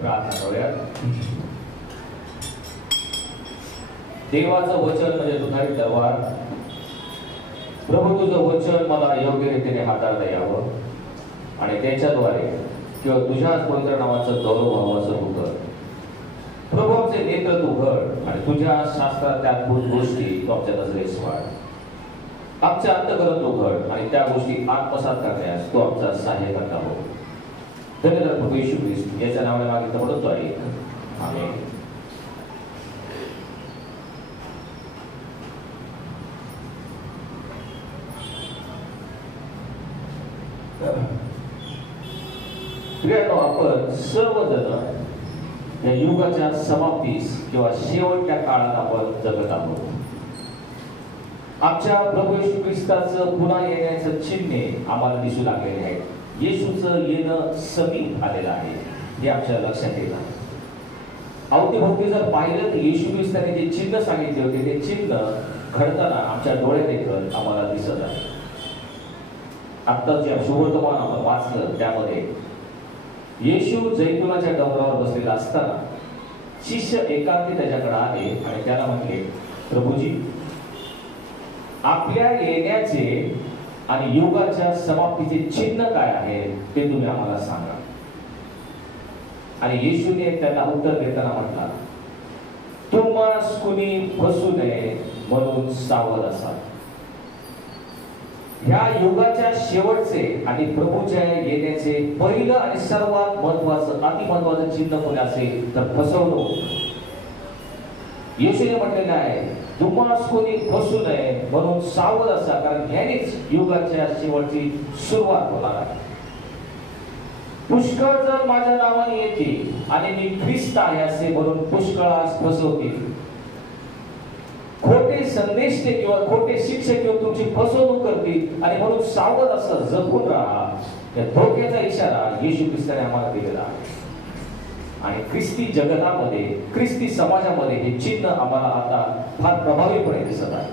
प्रार्थना करूया. देवाचं वचन म्हणजे दुधारी तलवार. प्रभू तुझं वचन मला योग्य रीतीने हाताळता यावं आणि त्याच्याद्वारे किंवा तुझ्याच पवित्र नावाचं गौरव व्हावं असं तू कर. प्रभू आमचे नेत्र तू उघड आणि तुझ्या शास्त्रात अद्भुत गोष्टी तू आमच्या नजरेस वाढ. आमच्या अंतःकरण तू उघड आणि त्या गोष्टी आत्मसात करण्यास तू आमचा सहाय्य करता हो. धन्यवाद प्रभू येशू ख्रिस्त याच्या नावाने मागितलं म्हणतो आहे. आमेन. प्रियानो, आपण सर्वजण या युगाच्या समाप्तीस किंवा शेवटच्या काळात आपण जगत आहोत. आमच्या प्रभू येशू ख्रिस्ताचं पुन्हा येण्याचं चिन्ह आम्हाला दिसू लागलेले आहे. येशूचं येणं समीप आलेलं आहे हे आमच्या लक्षात येत आहे. अवतीभोवती जर पाहिलं तर येशू ख्रिस्ताने जे चिन्ह सांगितले होते ते चिन्ह घडताना आमच्या डोळ्यादेखत आम्हाला दिसत आहे. आता जे शुभवर्तमान आपण वाचलं त्यामध्ये येशू जैतुनाच्या डोंगरावर बसलेला असताना शिष्य एकांती त्याच्याकडे आले आणि त्याला म्हटले, प्रभूजी, आपल्या येण्याचे आणि युगाच्या समाप्तीचे चिन्ह काय आहे ते तुम्ही आम्हाला सांगा. आणि येशूने त्याला उत्तर देताना म्हटला, तुम्हास कुणी फसू नये म्हणून सावध असा. ह्या युगाच्या शेवटचे आणि प्रभूच्या येण्याचे पहिलं आणि सर्वात महत्वाचं अतिमहत्वाचं चिन्ह कोणी असेल तर फसवणूक. येशूने म्हटलेलं आहे, तुम्हास कोणी फसू नये म्हणून सावध असा, कारण ह्यानेच युगाच्या शेवटची सुरुवात होणार आहे. पुष्कळ जर माझ्या नावाने येतील आणि मी ख्रिस्त आहे असे म्हणून पुष्कळास फसवतील. खोटे संदेश किंवा खोटे शिक्षक किंवा तुमची फसवणूक करतील आणि म्हणून सावध असं जपून राहा. या धोक्याचा इशारा येशू ख्रिस्ताने आम्हाला दिलेला आहे. आणि ख्रिस्ती जगतामध्ये, ख्रिस्ती समाजामध्ये हे चिन्ह आम्हाला आता फार प्रभावीपणे दिसत आहे.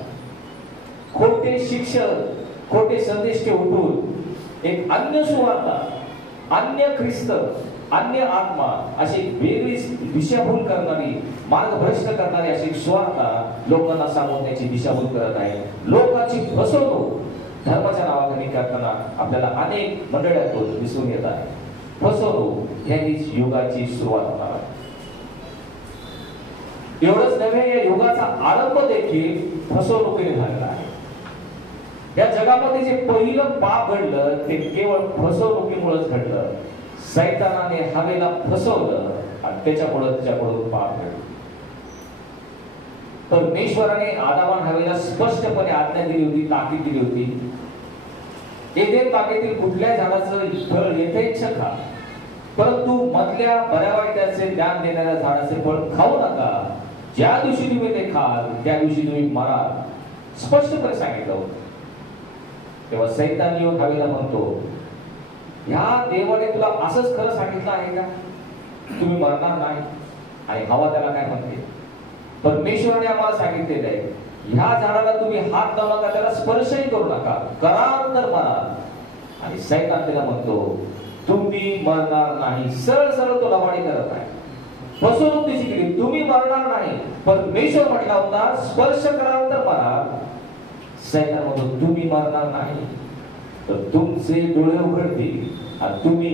खोटे शिक्षक, खोटे संदेश उठून एक अन्य सुवार्ता, अन्य ख्रिस्त, अन्य आत्मा अशी वेगळी दिशाभूल करणारी, मार्गभ्रष्ट करणारी अशी स्वार्था लोकांना सांगण्याची दिशाभूल करत आहे. लोकांची फसवणूक धर्माच्या नावाखाली करताना आपल्याला अनेक मंडळातून दिसून येत आहे. फसवणूक ह्याच युगाची सुरुवात होणार आहे. एवढंच नव्हे, या युगाचा आरंभ देखील फसवणुकीने झालेला आहे. या जगामध्ये जे पहिलं पाप घडलं ते केवळ फसवणुकीमुळेच घडलं. सैतानाने हवेला फसवलं आणि त्याच्याकडून पाप घडलं. परमेश्वराने आदाम आणि हवेला स्पष्टपणे आज्ञा दिली होती, ताकीद दिली होती, एदेन बागेतील कुठल्या झाडाचं फळ यथेच्छ खा, परंतु मधल्या बऱ्या वाईटाचे ज्ञान देणाऱ्या झाडाचे फळ खाऊ नका. ज्या दिवशी तुम्ही ते खाल त्या दिवशी तुम्ही मराल, स्पष्टपणे सांगितलं होतं. तेव्हा सैतान येऊन हवेला म्हणतो, ह्या देवाने तुला असंच खरं सांगितलं आहे का, तुम्ही मरणार नाही? आणि हवा त्याला काय म्हणते, परमेश्वराने आम्हाला सांगितलेलं आहे, ह्या झाडाला तुम्ही हात लावू नका, त्याला स्पर्शही करू नका, कराल तर मराल. आणि सैतान त्याला म्हणतो, तुम्ही मरणार नाही. सरळ सरळ तो लवाडी करत आहे, फसवणूक त्याची केली. तुम्ही मरणार नाही, परमेश्वर म्हटला होता स्पर्श कराल तर मराल. सैतान म्हणतो, तुम्ही मरणार नाही तर तुमचे डोळे उघडतील आणि तुम्ही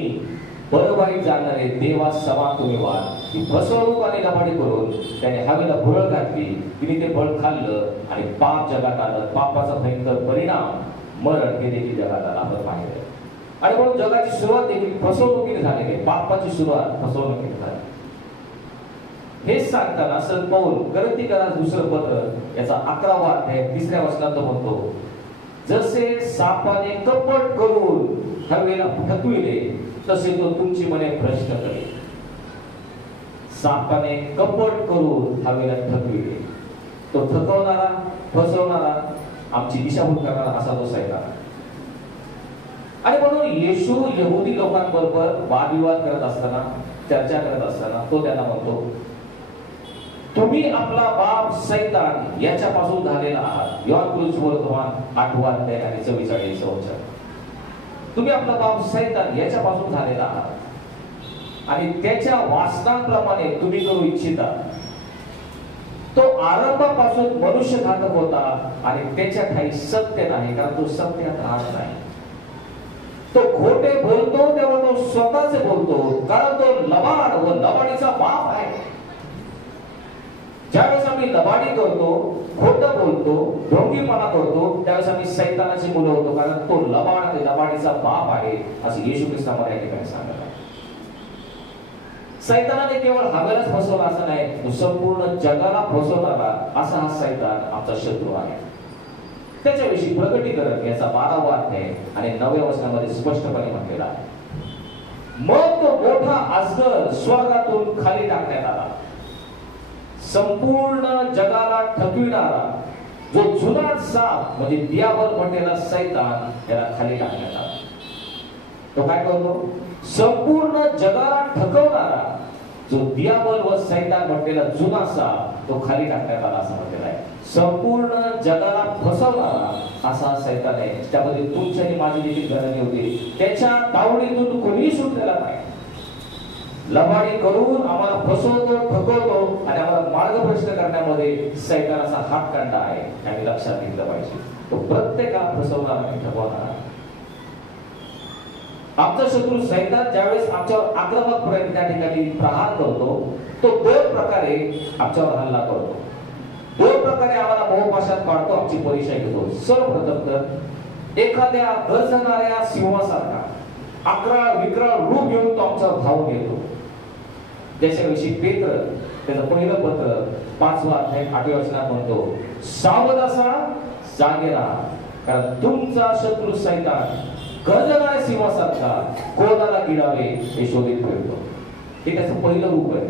बरं वाईट जाणणारे देवा समान तुम्ही व्हाल. ही फसवणूक आणि लबाडी करून त्याने हवेला भुरळ घातली. तिने ते फळ खाल्लं आणि पाप जगात आलं. पापाचा भयंकर परिणाम मरण हे देखील जगात आला आपण पाहिलं. आणि म्हणून जगाची सुरुवात देखील फसवणुकीने झालेली आहे. पापाची सुरुवात फसवणुकीने झाली. हेच सांगताना संत पौल गलातीकरास दुसरं पत्र याचा 11वा अध्याय 3ऱ्या वचनात म्हणतो, जसे सापाने कपट करून हवेला ठकविले तसे तो तुमची मने भ्रष्ट करेल. सापाने कपट करून हवेला ठकविले, तो थकवणारा, फसवणारा, आमची दिशाभूल करणारा असा तो सैतान. आणि म्हणून येशू यहुदी लोकांबरोबर वादविवाद करत असताना, चर्चा करत असताना तो त्यांना म्हणतो, तुम्ही आपला बाप सैतान याच्यापासून झालेला आहात. योहान सुवर्तमान 8वा अध्याय आणि 44 वचन. तुम्ही आपला बाप सैतान याच्यापासून झालेला आहात आणि त्याच्या वासनांप्रमाणे तुम्ही करू इच्छिता, तो आरंभापासून मनुष्यघातक होता आणि त्याच्या ठाई सत्य नाही, कारण तो सत्यात राहत नाही. तो खोटे बोलतो तेव्हा तो स्वतःच बोलतो, कारण तो लबाड व लबाडीचा बाप आहे. ज्यावेळेस आम्ही लबाडी करतो, खोटं बोलतो, ढोंगीपणा करतो, त्यावेळेस आम्ही सैतानाची मुलं होतो, कारण तो लबाड आणि लबाडीचा बाप आहे, असं येशू ख्रिस्त आम्हाला या ठिकाणी सांगत आहे. सैतानाने केवळ हव्यालाच फसवला असं नाही, संपूर्ण जगाला फसवणारा असा हा सैतान आमचा शत्रू आहे. त्याच्याविषयी प्रकटीकरण याचा 12वा अध्याय आणि 9व्या वचनामध्ये स्पष्टपणे म्हटलेला आहे. मग तो मोठा अजगर स्वर्गातून खाली टाकण्यात आला. संपूर्ण जगाला ठकविणारा जो जुना साप म्हणजे दियाबल म्हटलेला सैतान याला खाली टाकण्यात आला. तो काय करतो? संपूर्ण जगाला ठकवणारा जो दियाबल व सैतान म्हटलेला जुना साप तो खाली टाकण्यात आला असं म्हटलेलं आहे. संपूर्ण जगाला फसवणारा असा सैतान आहे. त्यामध्ये तुमची आणि माझी देखील गणनी होती. त्याच्या तावडीतून कोणीही सुटलेला नाही. लबाडी करून आम्हाला फसवतो, ठकवतो आणि आम्हाला मार्गभ्रष्ट करण्यामध्ये सैतानाचा हात कांडा आहे. आम्ही लक्षात घेतलं पाहिजे. तो प्रत्येकाला फसवणारा आणि ठकवणारा. आमचा शत्रू सैतान ज्यावेळेस आमच्यावर आक्रमकपणे त्या ठिकाणी प्रहार करतो, तो 2 प्रकारे आमच्यावर हल्ला करतो. 2 प्रकारे आम्हाला मोहपाशात पाडतो, आमची परीक्षा घेतो. सर्वप्रथम तर एखाद्या गरजणाऱ्या सिंहासारखा अकराळ विक्राळ रूप घेऊन तो आमच्यावर धावून येतो. ज्याच्याविषयी पेत्र त्याचं पहिलं पत्र 5वा अध्याय 8व्या वचनात म्हणतो, सावध असा, जागे राहा, कारण तुमचा शत्रू सैतान गरजणाऱ्या सिंहासारखा कोणाला गिळावे हे शोधित फिरतो. हे त्याचं पहिलं रूप आहे,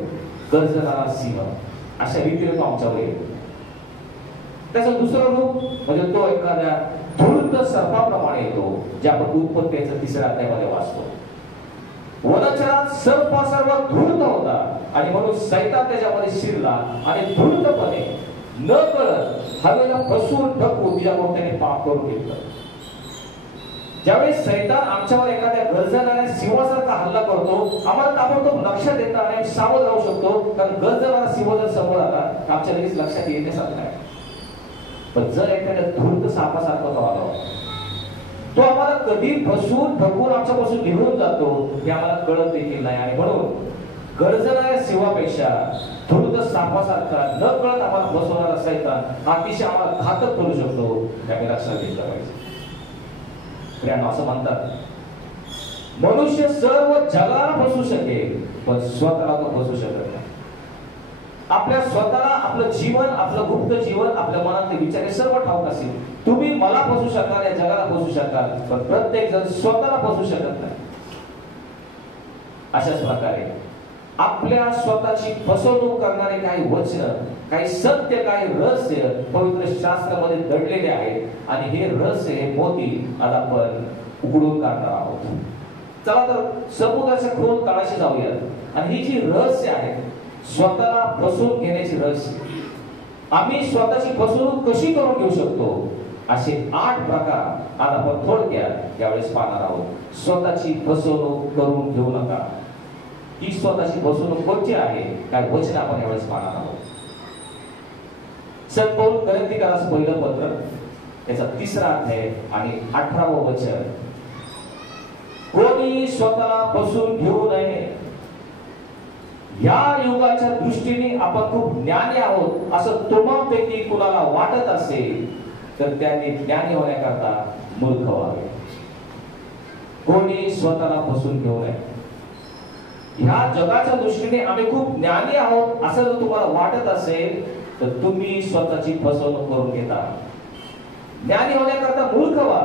गरजणारा सिंह. अशा रीतीने तो आमच्यावर येतो. त्याचं दुसरं रूप म्हणजे तो एखाद्या धूर्त सर्पाप्रमाणे येतो, जे आपण उत्पत्तीच्या 3ऱ्या अध्यायामध्ये वाचतो. वनचरात सर्प सर्व धूर्त होता आणि म्हणून सैतान त्याच्यामध्ये शिरला आणि धूर्तपणे न कळत हवेला फसवून ठकवून तिच्यावर त्याने पाप करून घेतलं. ज्यावेळेस सैतान आमच्यावर एखाद्या गरजणाऱ्या सिंहासारखा हल्ला करतो, आम्हाला ताबडतोब लक्षात येतं आणि आम्ही सावध राहू शकतो, कारण गरजणारा सिंह जर समोर आला तर आमच्या लगेच लक्षात येते सारखं आहे. पण जर एखाद्या धूर्त सापासारखा तो आला, तो आम्हाला कधी फसवून ठकवून आमच्यापासून निघून जातो हे आम्हाला कळत देखील नाही. आणि म्हणून गरजणाऱ्या सिंहापेक्षा धूर्त सापासारखा न कळत आम्हाला फसवणारा सैतान अतिशय आम्हाला घातक करू शकतो, हे आम्ही लक्षात घेतलं पाहिजे. असं म्हणतात, मनुष्य सर्व जगाला फसवू शकेल पण स्वतःला तो फसवू शकत नाही. आपल्या स्वतःला, आपलं जीवन, आपलं गुप्त जीवन, आपल्या मनातले विचार हे सर्व ठाऊक असेल. तुम्ही मला फसवू शकाल, या जगाला फसवू शकाल, पण प्रत्येक जण स्वतःला फसवू शकत नाही. अशाच प्रकारे आपल्या स्वतःची फसवणूक करणारे काही वचन, काही सत्य, काही रहस्य पवित्र शास्त्रामध्ये दडलेले आहेत आणि हे रहस्य, हे मोती आज आपण उघडून काढणार आहोत. चला तर समुद्राच्या खोल तळाशी जाऊयात आणि ही जी रहस्य आहेत, स्वतःला फसवून घेण्याची रहस्य, आम्ही स्वतःची फसवणूक कशी करून घेऊ शकतो, असे 8 प्रकार आज आपण थोडक्यात यावेळेस पाहणार आहोत. स्वतःची फसवणूक करून घेऊ नका. ही स्वतःची फसवणूक कोणती आहे, काय वचन आपण यावेळेस पाहणार आहोत. संत पौल कोरिन्थीकरास पहिलं पत्र त्याचा 3रा अध्याय आणि 18वं वचन, कोणी स्वतःला फसवून घेऊ नये. या युगाच्या दृष्टीने आपण खूप ज्ञानी आहोत असं तुम्हापैकी कुणाला वाटत असेल तर त्यांनी ज्ञानी होण्याकरता मूर्ख व्हावे. कोणी स्वतःला फसवून घेऊ नये. ह्या जगाच्या दृष्टीने आम्ही खूप ज्ञानी आहोत असं जर तुम्हाला वाटत असेल तर तुम्ही स्वतःची फसवणूक करून घेता. ज्ञानी होण्याकरता मूर्ख व्हा,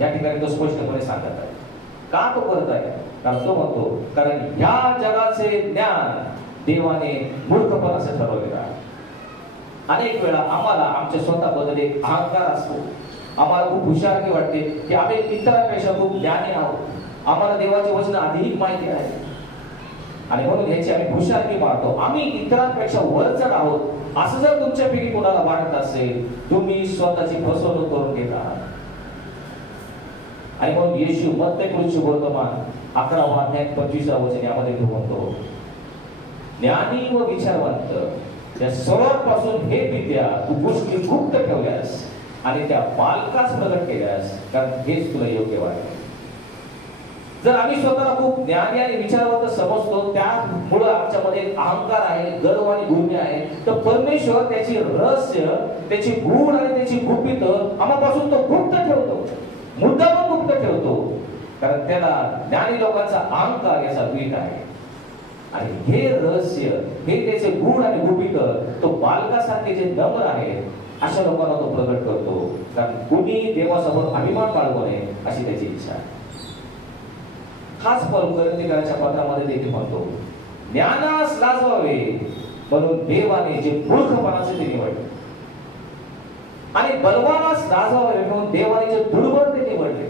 या ठिकाणी तो स्पष्टपणे सांगत आहे. का तो करत आहे? कारण तो म्हणतो, कारण ह्या जगाचे ज्ञान देवाने मूर्खपण असं ठरवलेलं आहे. अनेक वेळा आम्हाला आमच्या स्वतःबद्दल एक अहंकार असतो. आम्हाला खूप हुशारकी वाटते की आम्ही इतरांपेक्षा खूप ज्ञानी आहोत, आम्हाला देवाची वचन अधिक माहिती आहे आणि म्हणून ह्याची आम्ही हुशारकी मारतो. आम्ही इतरांपेक्षा वरचढ आहोत असं जर तुमच्यापैकी कोणाला वाटत असेल, तुम्ही स्वतःची फसवणूक करून घेता. आणि म्हणून येशू मत्ते कृष्ण वर्तमान 11वा अध्याय 25वा वचन यामध्ये म्हणतो, ज्ञानी व विचारवंत या सर्वांपासून हे विद्या तू गोष्टी गुप्त ठेवल्यास आणि त्या बालकास प्रगट केल्यास, कारण हेच तुला योग्य वाटते. जर आम्ही स्वतःला खूप ज्ञानी आणि विचारवंत समजतो, त्यामुळे आमच्यामध्ये अहंकार आहे, गर्व आणि गुन्हे आहे, तर परमेश्वर त्याची रहस्य, त्याची गुण आणि त्याची गुपित आम्हापासून तो गुप्त ठेवतो, मुद्दाम गुप्त ठेवतो, कारण त्याला ज्ञानी लोकांचा अहंकार याचा वीट आहे. आणि हे रहस्य, हे त्याचे गुण आणि गुपित तो बालकासारखे जे नम्र आहे अशा लोकांना तो प्रगट करतो, कारण कुणी देवासमोर अभिमान बाळगू नये अशी त्याची इच्छा आहे. खास कोरिंथीकरांच्या पत्रामध्ये देखील म्हणतो, ज्ञानास लाजवावे म्हणून देवाने जे मूर्खपणाचे ते निवडले, आणि बलवानास लाजवावे म्हणून देवाने जे दुर्बळ ते निवडले,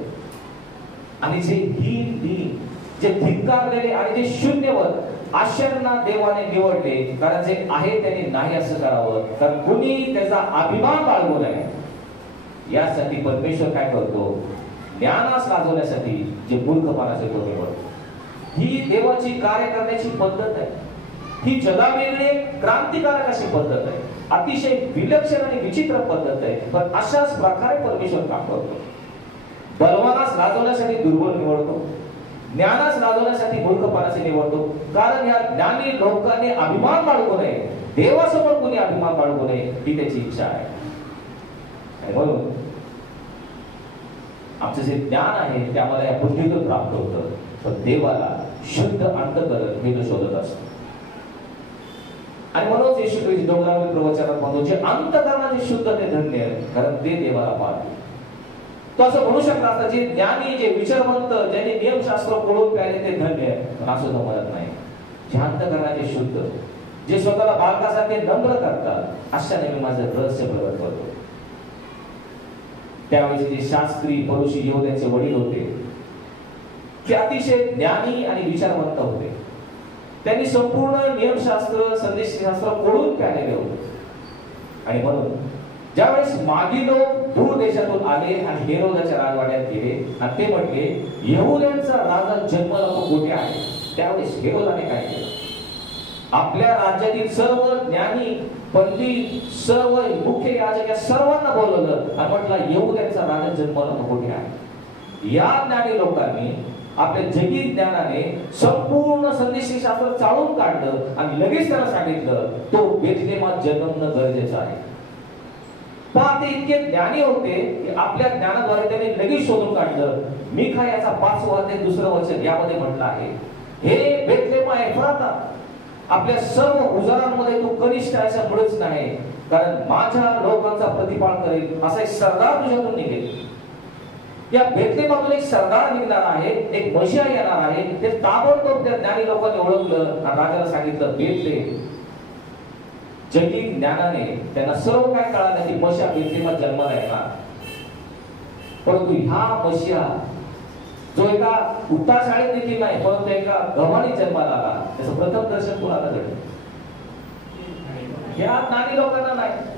आणि जे हीन, जे धिक्कारलेले आणि जे शून्यवत अशांना देवाने निवडले, कारण जे आहे त्याने नाही असं करावं, कारण कुणी त्याचा अभिमान बाळगू नये यासाठी परमेश्वर काय करतो, ज्ञानास लाजवण्यासाठी जे मूर्खपणाचे तो निवडतो. ही देवाची कार्य करण्याची पद्धत आहे. ही जगावेगळी क्रांतिकारक अशी पद्धत आहे, अतिशय विलक्षण आणि विचित्र पद्धत आहे, पण अशाच प्रकारे परमेश्वर काम करतो. बलवानास लाजवण्यासाठी दुर्बळ निवडतो, ज्ञानास लाजवण्यासाठी मूर्खपणाचे निवडतो, कारण या ज्ञानी लोकांनी अभिमान बाळगू नये, देवासमोर कोणी अभिमान बाळगू नये ही त्याची इच्छा आहे. आणि म्हणून आमचं जे ज्ञान आहे ते आम्हाला या बुद्धीतून प्राप्त होतं, पण देवाला शुद्ध अंतःकरण हे तो शोधत असतो. आणि म्हणून येशू ख्रिस्त डोंगरावरील प्रवचनात म्हणतो, जे अंतःकरणाचे शुद्ध ते धन्य, कारण ते देवाला पाहतील. तो असं म्हणू शकला असता, जे ज्ञानी, जे विचारवंत, ज्यांनी नियमशास्त्र कोळून प्याले ते धन्य, पण असं तो म्हणत नाही. जे अंतःकरणाचे शुद्ध, जे स्वतःला बालकासारखे नम्र करतात, अशाने मी माझं रहस्य प्रगट करतो. त्यावेळी जे शास्त्री परुषी यहूद्यांचे वडील होते ते अतिशय ज्ञानी आणि विचारवंत होते. त्यांनी संपूर्ण नियमशास्त्र, संदेशशास्त्र कोळून प्यालेले होते. आणि म्हणून ज्यावेळेस मागी लोक दूर देशातून आले आणि हेरोदाच्या राजवाड्यात गेले आणि ते म्हटले, यहूद्यांचा राजा जन्मला तो कुठे आहे, त्यावेळेस हेरोदाने काय केलं, आपल्या राज्यातील सर्व ज्ञानी, पंडित, सर्व मुख्य याजक या सर्वांना बोलवलं आणि म्हटलं, यहूद्यांचा राजा जन्मला तो कुठे आहे. या ज्ञानी लोकांनी आपल्या जगी ज्ञानाने संपूर्ण संदेशशास्त्र चाळून काढलं आणि लगेच त्याला सांगितलं, तो बेथलेहमात जन्मणं गरजेचं आहे. पहा, ते इतके ज्ञानी होते की आपल्या ज्ञानाद्वारे त्यांनी लगेच शोधून काढलं. मिखा याचा 5वा अध्याय 2रं वचन यामध्ये म्हटलं आहे, हे बेथलेहमा एफ्राता, आपल्या सर्व हुजारांमध्ये तू कनिष्ठ अशा मुळेच नाही, कारण माझ्या लोकांचा प्रतिपाळ करेल असा एक सरदार तुझ्यातून निघेल. या बेथलेहमातून एक सरदार निघणार आहे, एक मशिहा येणार आहे. ते ताबडतोब त्या ज्ञानी लोकांनी ओळखलं आणि राजाला सांगितलं, बेथलेहम. जगी ज्ञानाने त्यांना सर्व काय कळालं की मशिहा बेथलेहमात जन्माला येणार, परंतु ह्या मशिहा जो एका उतार शाळेत देखील नाही, परंतु एका गव्हाणी जन्माला आला, त्याचं प्रथम दर्शन कुणाला घडलं? ह्या ज्ञानी लोकांना नाही.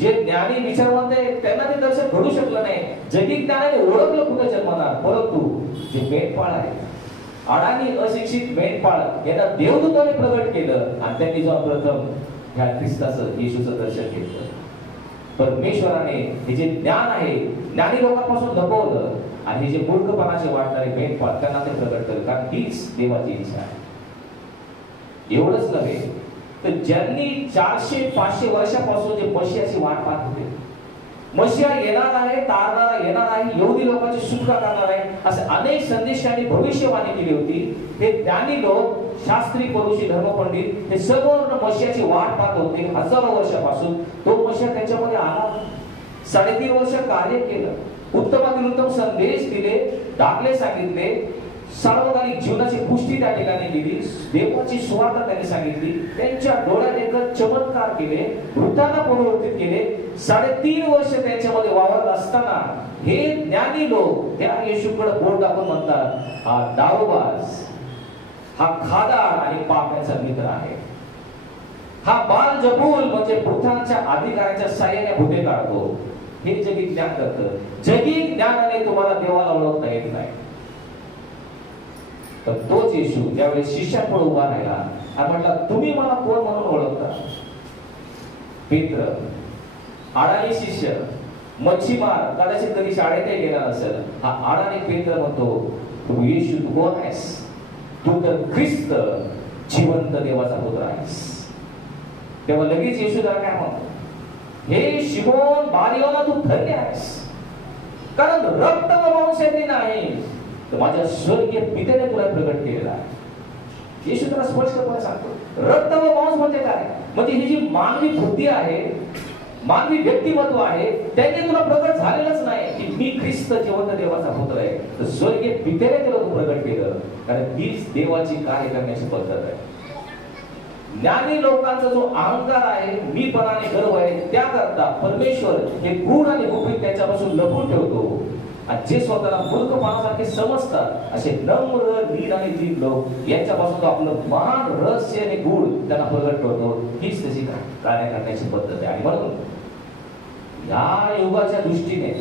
जे ज्ञानी विचारवंत आहेत त्यांना ते दर्शन घडू शकलं नाही. जगी ज्ञानाने ओळखलं कुठे जन्मणार, परंतु जे मेंढपाळ आहे, अडाणी अशिक्षित मेंढपाळ, यांना देवदूताने प्रगट केलं आणि त्यांनी जो प्रथम ह्या ख्रिस्ताचं, येशूचं दर्शन घेतलं. परमेश्वराने हे जे ज्ञान आहे ज्ञानी लोकांपासून लपवलं आणि हे जे मूर्खपणाचे वाटणारे मेंढपाळ त्यांना ते प्रगट केलं, कारण हीच देवाची इच्छा आहे. एवढंच नव्हे तर ज्यांनी 400-500 वर्षापासून जे मशिहाची वाट पाहत होते, मशिहा येणार आहे, तारणारा येणार आहे, यहुदी लोकांची सुटका करणार आहे, असे अनेक संदेशांनी भविष्यवाणी केली होती. हे ज्ञानी लोक, शास्त्री, परुषी, धर्मपंडित हे सर्व मशिहाची वाट पाहत होते हजारो वर्षापासून. तो मशिहा त्यांच्यामध्ये आला, 3.5 वर्ष कार्य केलं, उत्तमातील उत्तम संदेश दिले, दाखले सांगितले, सार्वकालिक जीवनाची पुष्टी त्या ठिकाणी दिली, देवाची सुवार्ता त्यांनी सांगितली, त्यांच्या डोळ्यात एक चमत्कार केले, मृतांना पुनरुत्थित केले. 3.5 वर्ष त्यांच्यामध्ये वावरत असताना हे ज्ञानी लोक त्या येशूकडे बोट दाखवून म्हणतात, हा दारूबाज, हा खादाड आणि पाप्यांचा मित्र आहे. हा बालजबूल म्हणजे भूतांच्या अधिकाऱ्यांच्या साह्याने भूते काढतो. हे जगी ज्ञान करतं. जगी ज्ञानाने तुम्हाला देवाला ओळखता येत नाही. तर तोच येशू ज्यावेळेस शिष्यांपुढे उभा राहिला आणि म्हटला, तुम्ही मला कोण म्हणून ओळखता? पेत्र, अडाणी शिष्य, मच्छीमार, कदाचित कधी शाळेतही गेला नसेल, हा अडाणी पेत्र म्हणतो, तू येशू तू कोण आहेस? तू तर ख्रिस्त जिवंत देवाचा पुत्र आहेस. तेव्हा लगेच येशू त्याला काय म्हणतो, हे शिमोन बारयोना तू धन्य आहेस, कारण रक्त व मांसाने नाही तर माझ्या स्वर्गीय पित्याने तुला प्रगट केलेला आहे. येशू त्याला स्पष्टपणे सांगतो, रक्त व मांस म्हणजे काय? म्हणजे ही जी मानवी बुद्धी आहे, मानवी व्यक्तिमत्व आहे, त्याने तुला प्रगट झालेलंच नाही की मी ख्रिस्त जिवंत देवाचा पुत्र आहे, तर स्वर्गीय पित्याने तुला प्रगट केलं. कारण हीच देवाची कार्य करण्याची पद्धत आहे. ज्ञानी लोकांचा जो अहंकार आहे, मीपणाने गर्व आहे, त्याकरता परमेश्वर हे गुण आणि गुपित त्याच्यापासून लपून ठेवतो. आणि जे स्वतःला मूर्खपणासारखे समजतात असे नम्र, नीट आणि दीन लोक यांच्यापासून तो आपलं महान रहस्य आणि गुण त्यांना प्रगट करतो. हीच त्याची कार्य करण्याची पद्धत आहे. आणि म्हणून या युगाच्या दृष्टीने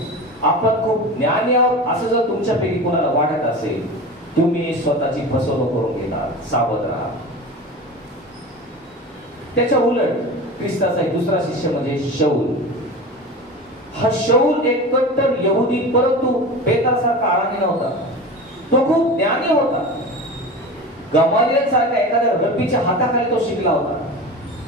आपण खूप ज्ञानी आहोत असं जर तुमच्यापैकी कोणाला वाटत असेल, तुम्ही स्वतःची फसवणूक करून घेणार. सावध राहा. त्याच्या उलट ख्रिस्ताचा एक दुसरा शिष्य म्हणजे शाऊल. हा शाऊल एक कट्टर यहुदी, परंतु पेत्रासारखा अडाणी नव्हता. तो खूप ज्ञानी होता. गमालियल सारख्या एखाद्या रब्बीच्या हाताखाली तो शिकला होता.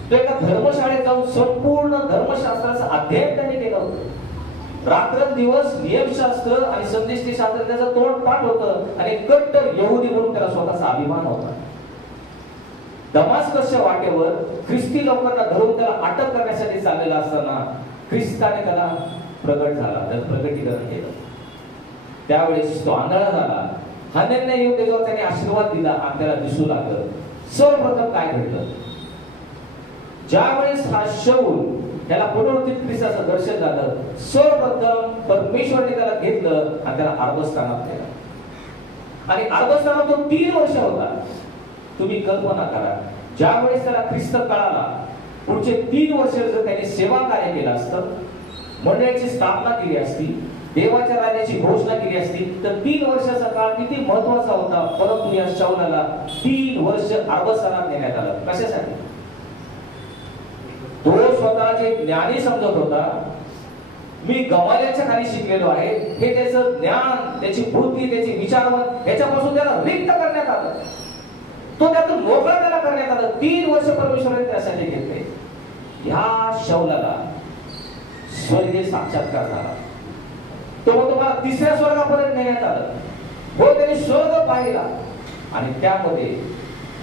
तो एका धर्मशाळेत जाऊन संपूर्ण धर्मशास्त्राचं अध्ययन त्याने केलं होतं. रात्रंदिवस नियमशास्त्र आणि संदेशशास्त्र त्याचं तोंड पाठ होतं आणि कट्टर यहुदी म्हणून त्याला स्वतःचा अभिमान होता. दमास्कसच्या वाटेवर ख्रिस्ती लोकांना धरून त्याला अटक करण्यासाठी चाललेला असताना ख्रिस्ताने त्याला प्रगट झाला, त्याचं प्रगटीकरण केलं. त्यावेळेस तो आंधळा झाला. हनन्या येऊन त्याच्यावर त्याने आशीर्वाद दिला आणि त्याला दिसू लागलं. सर्वप्रथम काय घडलं? ज्यावेळेस हा शाऊल त्याला पुनरुत्थित ख्रिस्ताचं दर्शन झालं, सर्वप्रथम परमेश्वराने त्याला घेतलं आणि त्याला अरबस्थानात नेलं. आणि अरबस्थानात तो 3 वर्ष होता. तुम्ही कल्पना करा, ज्यावेळेस त्याला ख्रिस्त कळाला, पुढचे 3 वर्ष जर त्याने सेवा कार्य केलं असतं, मंडळाची स्थापना केली असती, देवाच्या राज्याची घोषणा केली असती, तर 3 वर्षाचा काळ किती महत्वाचा होता. परंतु या शाऊलाला 3 वर्ष अरबस्थानात नेण्यात आलं. कशासाठी? तो स्वतःचे ज्ञानी समजत होता. मी गमालियलच्या खाली शिकलेलो आहे, हे त्याचं ज्ञान, त्याची बुद्धी, त्याची विचारवत याच्यापासून त्याला रिक्त करण्यात आलं. तो त्यातून मोकळा त्याला करण्यात आलं. 3 वर्ष परमेश्वराने त्यासाठी घेतले. ह्या शाऊलाला स्वर्गीय साक्षात्कार झाला. तो म्हणतो मला 3ऱ्या स्वर्गापर्यंत नेण्यात आलं. हो, त्याने स्वर्ग पाहिला आणि त्यामध्ये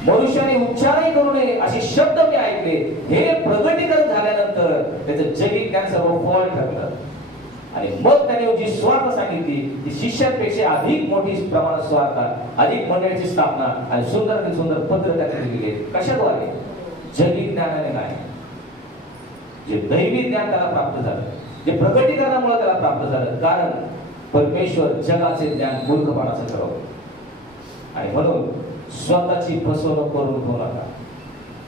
मनुष्याने उच्चारही करू नये असे शब्द मी ऐकले. हे प्रगटीकरण झाल्यानंतर त्याचं जगी ज्ञान सर्व फळ ठरलं. आणि मग त्याने जी स्वार्थ सांगितली, ती शिष्यांपेक्षा अधिक मोठी प्रमाणात स्वार्थ, अधिक मंडळाची स्थापना आणि सुंदर सुंदर पत्र त्याने लिहिले. कशाद्वारे? जगी ज्ञानाने नाही, जे दैवी ज्ञान त्याला प्राप्त झालं, जे प्रगटीकरणामुळे त्याला प्राप्त झालं. कारण परमेश्वर जगाचे ज्ञान मूर्खपणाचं ठरवलं. आणि म्हणून स्वतःची फसवणूक करून घेऊ नका.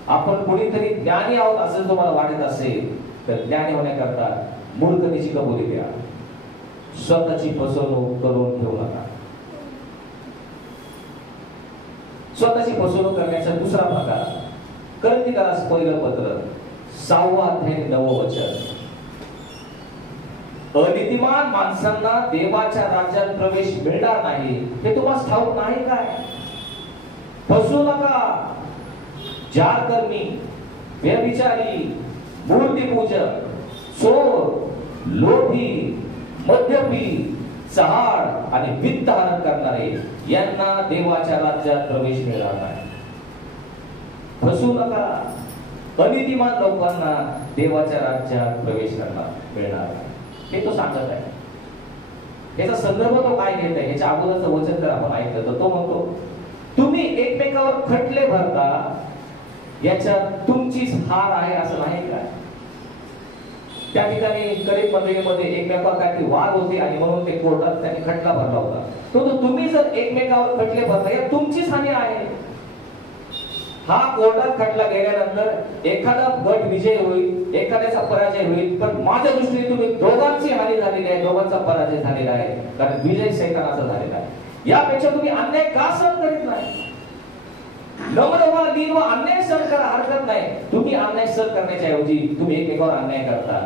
आपण कुणीतरी ज्ञानी आहोत असं तुम्हाला वाटत असेल तर ज्ञानी होण्याकरता मूर्खतेची कबुली द्या. स्वतःची फसवणूक करून घेऊ नका. स्वतःची फसवणूक करण्याचा दुसरा प्रकार, करंथीकरास पहिलं पत्र 6वा अध्याय 9वं वचन. अनितिमान माणसांना देवाच्या राज्यात प्रवेश मिळणार नाही हे तुम्हाला ठाऊक नाही काय? फसू नका. जारकर्मी, व्यभिचारी, मूर्तिपूजक, चोर, लोभी, मद्यपी, चहाड आणि वित्तहरण करणारे यांना देवाच्या राज्यात प्रवेश मिळणार नाही. फसू नका. अनितिमान लोकांना देवाच्या राज्यात प्रवेश मिळणार नाही हे तो सांगत आहे. याचा संदर्भ तो काय घेत आहे? याच्या अगोदरचं वचन जर आपण ऐकलं तर तो म्हणतो, तुम्ही एकमेकावर खटले भरता, याच्यात तुमचीच हार आहे असं नाही काय? त्या ठिकाणी गरीब मंडळीमध्ये एकमेकावर काहीतरी वाद होते आणि म्हणून ते कोर्टात त्यांनी खटला भरला होता. तो तुम्ही जर एकमेकावर खटले भरता, यात तुमचीच हानी आहे. हा कोर्टात खटला गेल्यानंतर एखादा गट विजय होईल, एखाद्याचा पराजय होईल, पण माझ्या दृष्टीने तुम्ही दोघांची हानी झालेली आहे, दोघांचा पराजय झालेला आहे, कारण विजय सैतानाचा झालेला आहे। यापेक्षा तुम्ही अन्याय का सहन करीत नाही? नम्र व्हा, लीन व्हा, अन्याय सहन करा, हरकत नाही। तुम्ही अन्याय सहन करण्याच्या ऐवजी तुम्ही एकमेकावर अन्याय करता।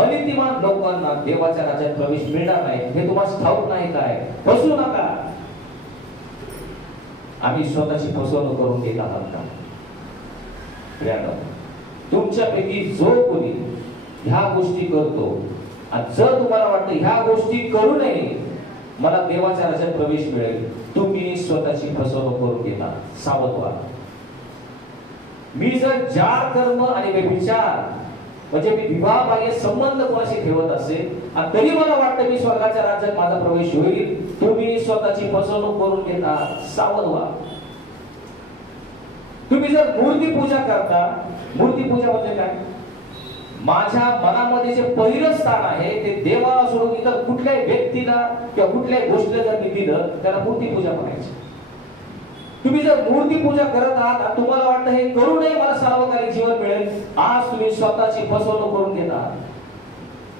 अनितिमान लोकांना देवाच्या राज्यात प्रवेश मिळणार नाही, हे तुम्हाला ठाऊक नाही काय? फसू नका। आम्ही स्वतःची फसवणूक करून घेत आहात का? तुमच्यापैकी जो कोणी ह्या गोष्टी करतो आणि जर तुम्हाला वाटतं ह्या गोष्टी करू नये मला देवाच्या राज्यात प्रवेश मिळेल, तुम्ही स्वतःची फसवणूक करून घेता। सावध व्हा। मी जर जार कर्म आणि व्यभिचार म्हणजे मी विवाहबाह्य संबंध कोणाशी ठेवत असेल आणि तरी मला वाटतं मी स्वर्गाच्या राज्यात माझा प्रवेश होईल, तुम्ही स्वतःची फसवणूक करून घेता। सावध व्हा। तुम्ही जर मूर्ती पूजा करता, मूर्ती पूजा म्हणजे काय? माझ्या मनामध्ये जे पहिलं स्थान आहे ते देवाला सोडून इतर कुठल्याही व्यक्तीला किंवा कुठल्याही गोष्टीला जर मी दिलं त्याला मूर्ती पूजा म्हणायची। तुम्ही जर मूर्ती पूजा करत आहात आणि तुम्हाला वाटतं हे करू नये मला सार्वकालिक जीवन मिळेल, आज तुम्ही स्वतःची फसवणूक करून घेता।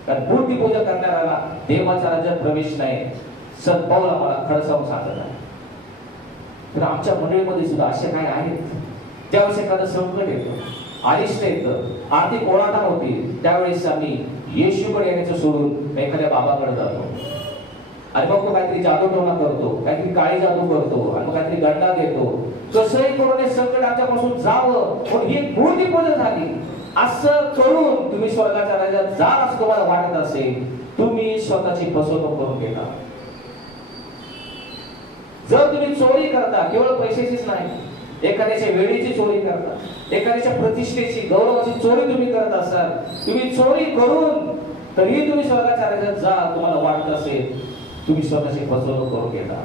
कारण मूर्ती पूजा करणाऱ्याला देवाच्या राज्यात प्रवेश नाही, संत पौल आम्हाला खडसावून सांगत आहे। तर आमच्या मंडळीमध्ये सुद्धा असे काय आहेत, त्यावेळेस एखादं संकट येतं, अरिष्ट येतं, आर्थिक ओढाताण होती, त्यावेळेस आम्ही येशूकडे येण्याचं सोडून एखाद्या बाबाकडे जातो आणि मग तो काहीतरी जादूटोणा करतो, काहीतरी काळी जादू करतो आणि मग काहीतरी गंडा देतो। कसंही करून हे संकट आमच्यापासून जावं, पण ही मूर्ती पूजा झाली असं करून तुम्ही स्वर्गाच्या राज्यात जाल असं तुम्हाला वाटत असेल, तुम्ही स्वतःची फसवणूक करून घेता। जर तुम्ही चोरी करता, केवळ पैशाचीच नाही, एखाद्याच्या वेळेची चोरी करता, एखाद्याच्या प्रतिष्ठेची गौरवाची चोरी तुम्ही करत असाल, तुम्ही चोरी करून तरीही तुम्ही स्वर्गाच्या राज्यात जा तुम्हाला वाटत असेल, तुम्ही स्वतःची फसवणूक करून घेता।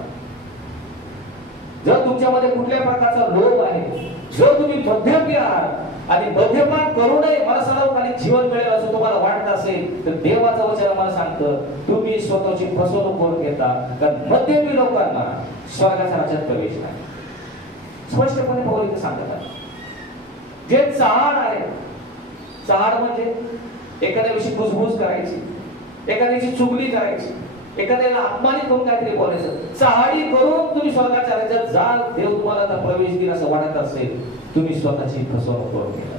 जर तुमच्यामध्ये कुठल्या प्रकारचा लोभ आहे, जर तुम्ही मध्यपी आहात आणि मद्यपान करू नये मला सर्वकालिक जीवन मिळेल असं तुम्हाला वाटत असेल, तर देवाचं वचन मला सांगतं तुम्ही स्वतःची फसवणूक करून घेता, कारण मध्यपी लोकांना स्वर्गाच्या राज्यात प्रवेश नाही। स्पष्टपणे पौल इथे सांगत आहे। जे चहाड आहे, चहाड म्हणजे एखाद्याविषयी कुजबूज करायची, एखाद्याची चुगली करायची, एखाद्याला अपमानित करून काहीतरी बोलायचं, चहाडी करून तुम्ही स्वर्गाच्या राज्यात जाल, देव तुम्हाला आता प्रवेश देईल असं वाटत असेल, तुम्ही स्वतःची फसवणूक करून घेता।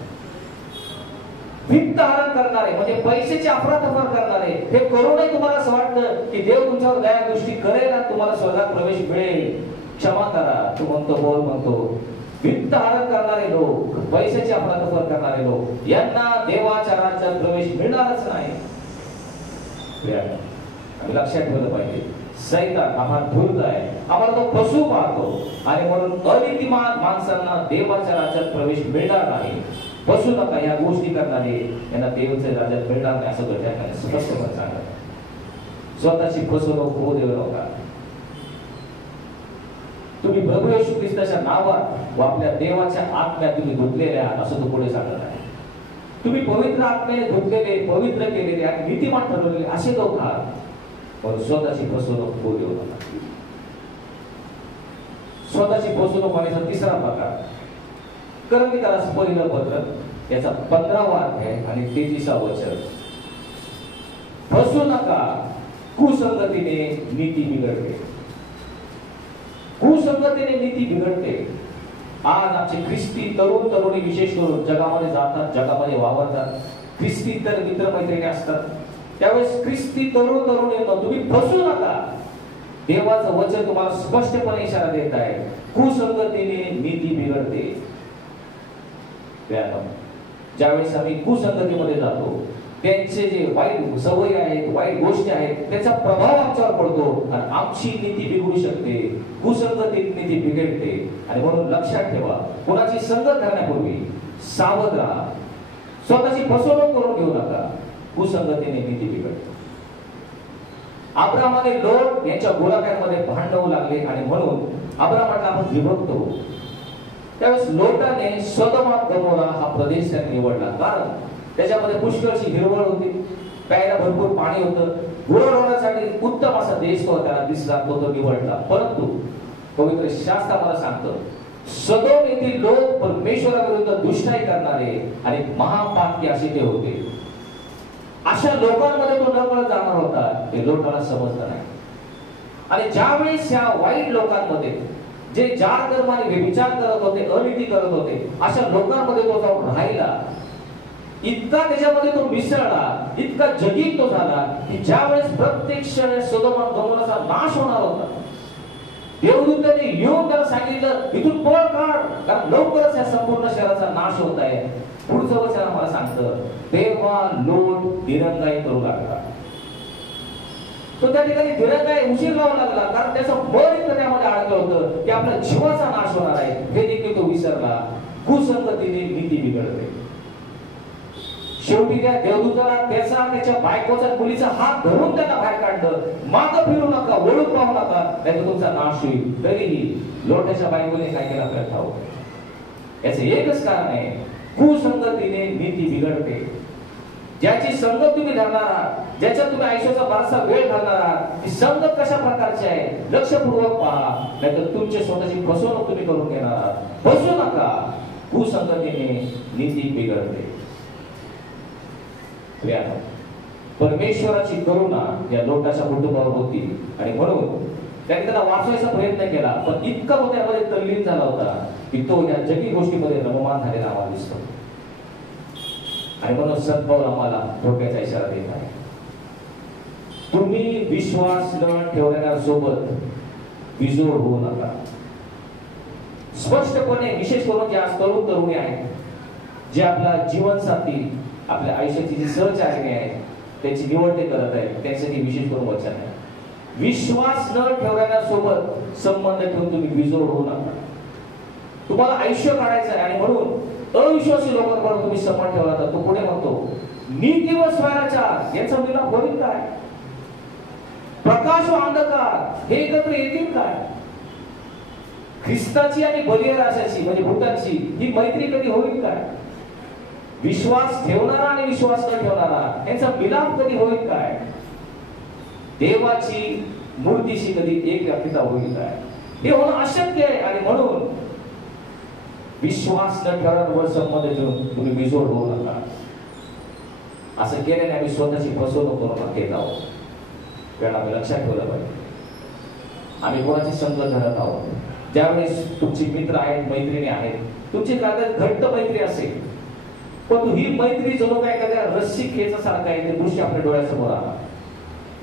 वित्तहरण करणारे म्हणजे पैशाची अफरातफर करणारे, हे करू नये तुम्हाला असं वाटतं की देव तुमच्यावर दया दृष्टी करेल आणि तुम्हाला स्वर्गात प्रवेश मिळेल, क्षमा करा, तू म्हणतो बोल म्हणतो। वित्तहरण करणारे लोक, पैशाची अफरातफर करणारे लोक, यांना देवाच्या राज्यात प्रवेश मिळणारच नाही। आम्ही लक्षात ठेवलं पाहिजे, सैतान आम्हाला धूर्त आहे, आम्हाला तो फसवू पाहतो आणि म्हणून अनितिमान माणसांना देवाच्या राज्यात प्रवेश मिळणार नाही। फसू नका, या गोष्टी करणारे यांना देवाच्या राज्यात मिळणार नाही असं घटकाने स्पष्टपणे सांगत। स्वतःची फसवणूक होऊ देऊ नका। तुम्ही प्रभू येशू ख्रिस्ताच्या नावात व आपल्या देवाच्या आत्म्यात तुम्ही धुतलेले आहात असं तो पुढे सांगत आहे। तुम्ही पवित्र आत्म्याने धुतलेले, पवित्र केलेले आणि नीतिमान ठरवलेले असे लोक आहात, पण स्वतःची फसवणूक होऊ देऊ नका। स्वतःची फसवणूक होण्याचा तिसरा प्रकार कर्मकारास पहिलं पत्र याचा 15वा अध्याय आणि 33वा वचन। फसू नका, कुसंगतीने नीती बिघडते। कुसंगतीने नीती बिघडते। आज आमचे ख्रिस्ती तरुण तरुणी विशेष करून जगामध्ये जातात, जगामध्ये वावरतात, ख्रिस्ती तर मित्र मैत्रिणी असतात, त्यावेळेस ख्रिस्ती तरुण तरुणींनो तुम्ही फसू नका। देवाचं वचन तुम्हाला स्पष्टपणे इशारा देत आहे, कुसंगतीने नीती बिघडते। ज्यावेळेस आम्ही कुसंगतीमध्ये जातो, त्यांचे जे वाईट सवयी आहेत, वाईट गोष्टी आहेत, त्याचा प्रभाव आमच्यावर पडतो आणि आमची नीती बिघडू शकते, कुसंगती नीती बिघडते। आणि म्हणून लक्षात ठेवा, कोणाची संगत करण्यापूर्वी सावध राहा, स्वतःची फसवणूक करून घेऊ नका, कुसंगतीने नीती बिघडते। अब्रामाने लोट यांच्या गुलाख्यांमध्ये भांडवू लागले आणि म्हणून अब्रामाला आपण विभक्त होऊ। त्यावेळेस लोटाने सदोम आणि गमोरा हा प्रदेश त्याने निवडला, कारण त्याच्यामध्ये पुष्कळशी हिरवळ होती, प्यायला भरपूर पाणी होतं, गुरढोरासाठी उत्तम असा देश तो त्याला दिसला, तो निवडला। परंतु पवित्र शास्त्र आम्हाला सांगतं सदोम येथील लोक परमेश्वराविरुद्ध दुष्टाई करणारे आणि महापातकी असे ते होते. अशा लोकांमध्ये तो नकळत जाणार होता, हे लोकांना समजलं नाही. आणि ज्यावेळेस या वाईट लोकांमध्ये जे जार कर्माने व्यभिचार करत होते, अनिती करत होते, अशा लोकांमध्ये तो जाऊन राहिला, इतका त्याच्यामध्ये तो मिसळला, इतका जगीत तो झाला की ज्यावेळेस प्रत्यक्ष सदोम आणि गमोराचा नाश होणार होता, देवदूताने येऊन त्याला सांगितलं इथून पळ काढ, कारण लवकरच या संपूर्ण शहराचा नाश होत आहे. पुढचं वचन आम्हाला सांगतं, तेव्हा लोट दिरंगाई करू लागला. तो त्या ठिकाणी दिरंगाई उशीर लावू लागला, कारण त्याचं मन इतकं त्यामध्ये अडकलं होतं की आपल्या जीवाचा नाश होणार आहे हे देखील तो विसरला. कुसंगतीने नीती बिघडते. शेवटी त्या देवदूताला त्याच्या बायकोचा मुलीचा हात धरून त्याला बाहेर काढलं. मागं फिरू नका, वळून पाहू नका, त्याचा तुमचा नाश होईल. तरीही लोटाच्या बायकोने काय केलं आपल्याला ठाऊक. याचं एकच कारण आहे, कुसंगतीने नीती बिघडते. ज्याची संगत तुम्ही धरणार आहात, ज्याच्यात तुम्ही आयुष्याचा बराचसा वेळ घालणार आहात, ती संगत कशा प्रकारची आहे लक्षपूर्वक पहा, नाहीतर तुमची स्वतःची फसवणूक तुम्ही करून घेणार आहात. फसू नका, कुसंगतीने नीती बिघडते. परमेश्वराची करुणा या लोटाच्या कुटुंबावर होती आणि म्हणून त्याने त्याला वाचवायचा प्रयत्न केला, पण इतका तो त्यामध्ये तल्लीन झाला होता की तो या जगी गोष्टीमध्ये रममान झालेला आम्हाला दिसतो. आणि म्हणून सद्भाव आम्हाला धोक्याचा इशारा देत आहे. तुम्ही विश्वास न ठेवणाऱ्या सोबत बिजोड होऊ नका. स्पष्टपणे विशेष करून जे आज तरुण तरुणी आहेत, जे आपला जीवनसाथी, आपल्या आयुष्याची जी सहचारिणी आहे त्याची निवड ते करत आहेत, त्यासाठी विशेष करून वचन आहे, विश्वास न ठेवणाऱ्या सोबत संबंध ठेवून तुम्ही बिजोड होऊ नका. तुम्हाला आयुष्य काढायचं आहे आणि म्हणून अविश्वासी लोकांबरोबर तुम्ही संबंध ठेवला तर तो पुढे म्हणतो, नीती व स्वैराचार यांचा मिलाप होईल काय? प्रकाश व अंधकार हे एकत्र येतील काय? ख्रिस्ताची आणि बलिराजाची म्हणजे भूतांची ही मैत्री कधी होईल काय? विश्वास ठेवणारा आणि विश्वास न ठेवणारा यांचा मिलाप कधी होईल काय? देवाची मूर्तीशी कधी एक व्याप्यता होईल काय? हे होणं अशक्य आहे. आणि म्हणून विश्वास न ठेवणाऱ्यावर संबंध ठेवून तुम्ही बिजोड होऊ नका. असं केल्याने आम्ही स्वतःची फसवणूक करून घेत आहोत. कारण आम्ही लक्षात ठेवलं पाहिजे, आम्ही कोणाची संगत धरत आहोत. ज्यावेळेस तुमची मित्र आहेत, मैत्रिणी आहेत, तुमची कदाचित घट्ट मैत्री असेल, पण ही मैत्री जणू काय एखाद्या रस्सी खेचासारखं आहे. ते दृश्य आपल्या डोळ्यासमोर आला.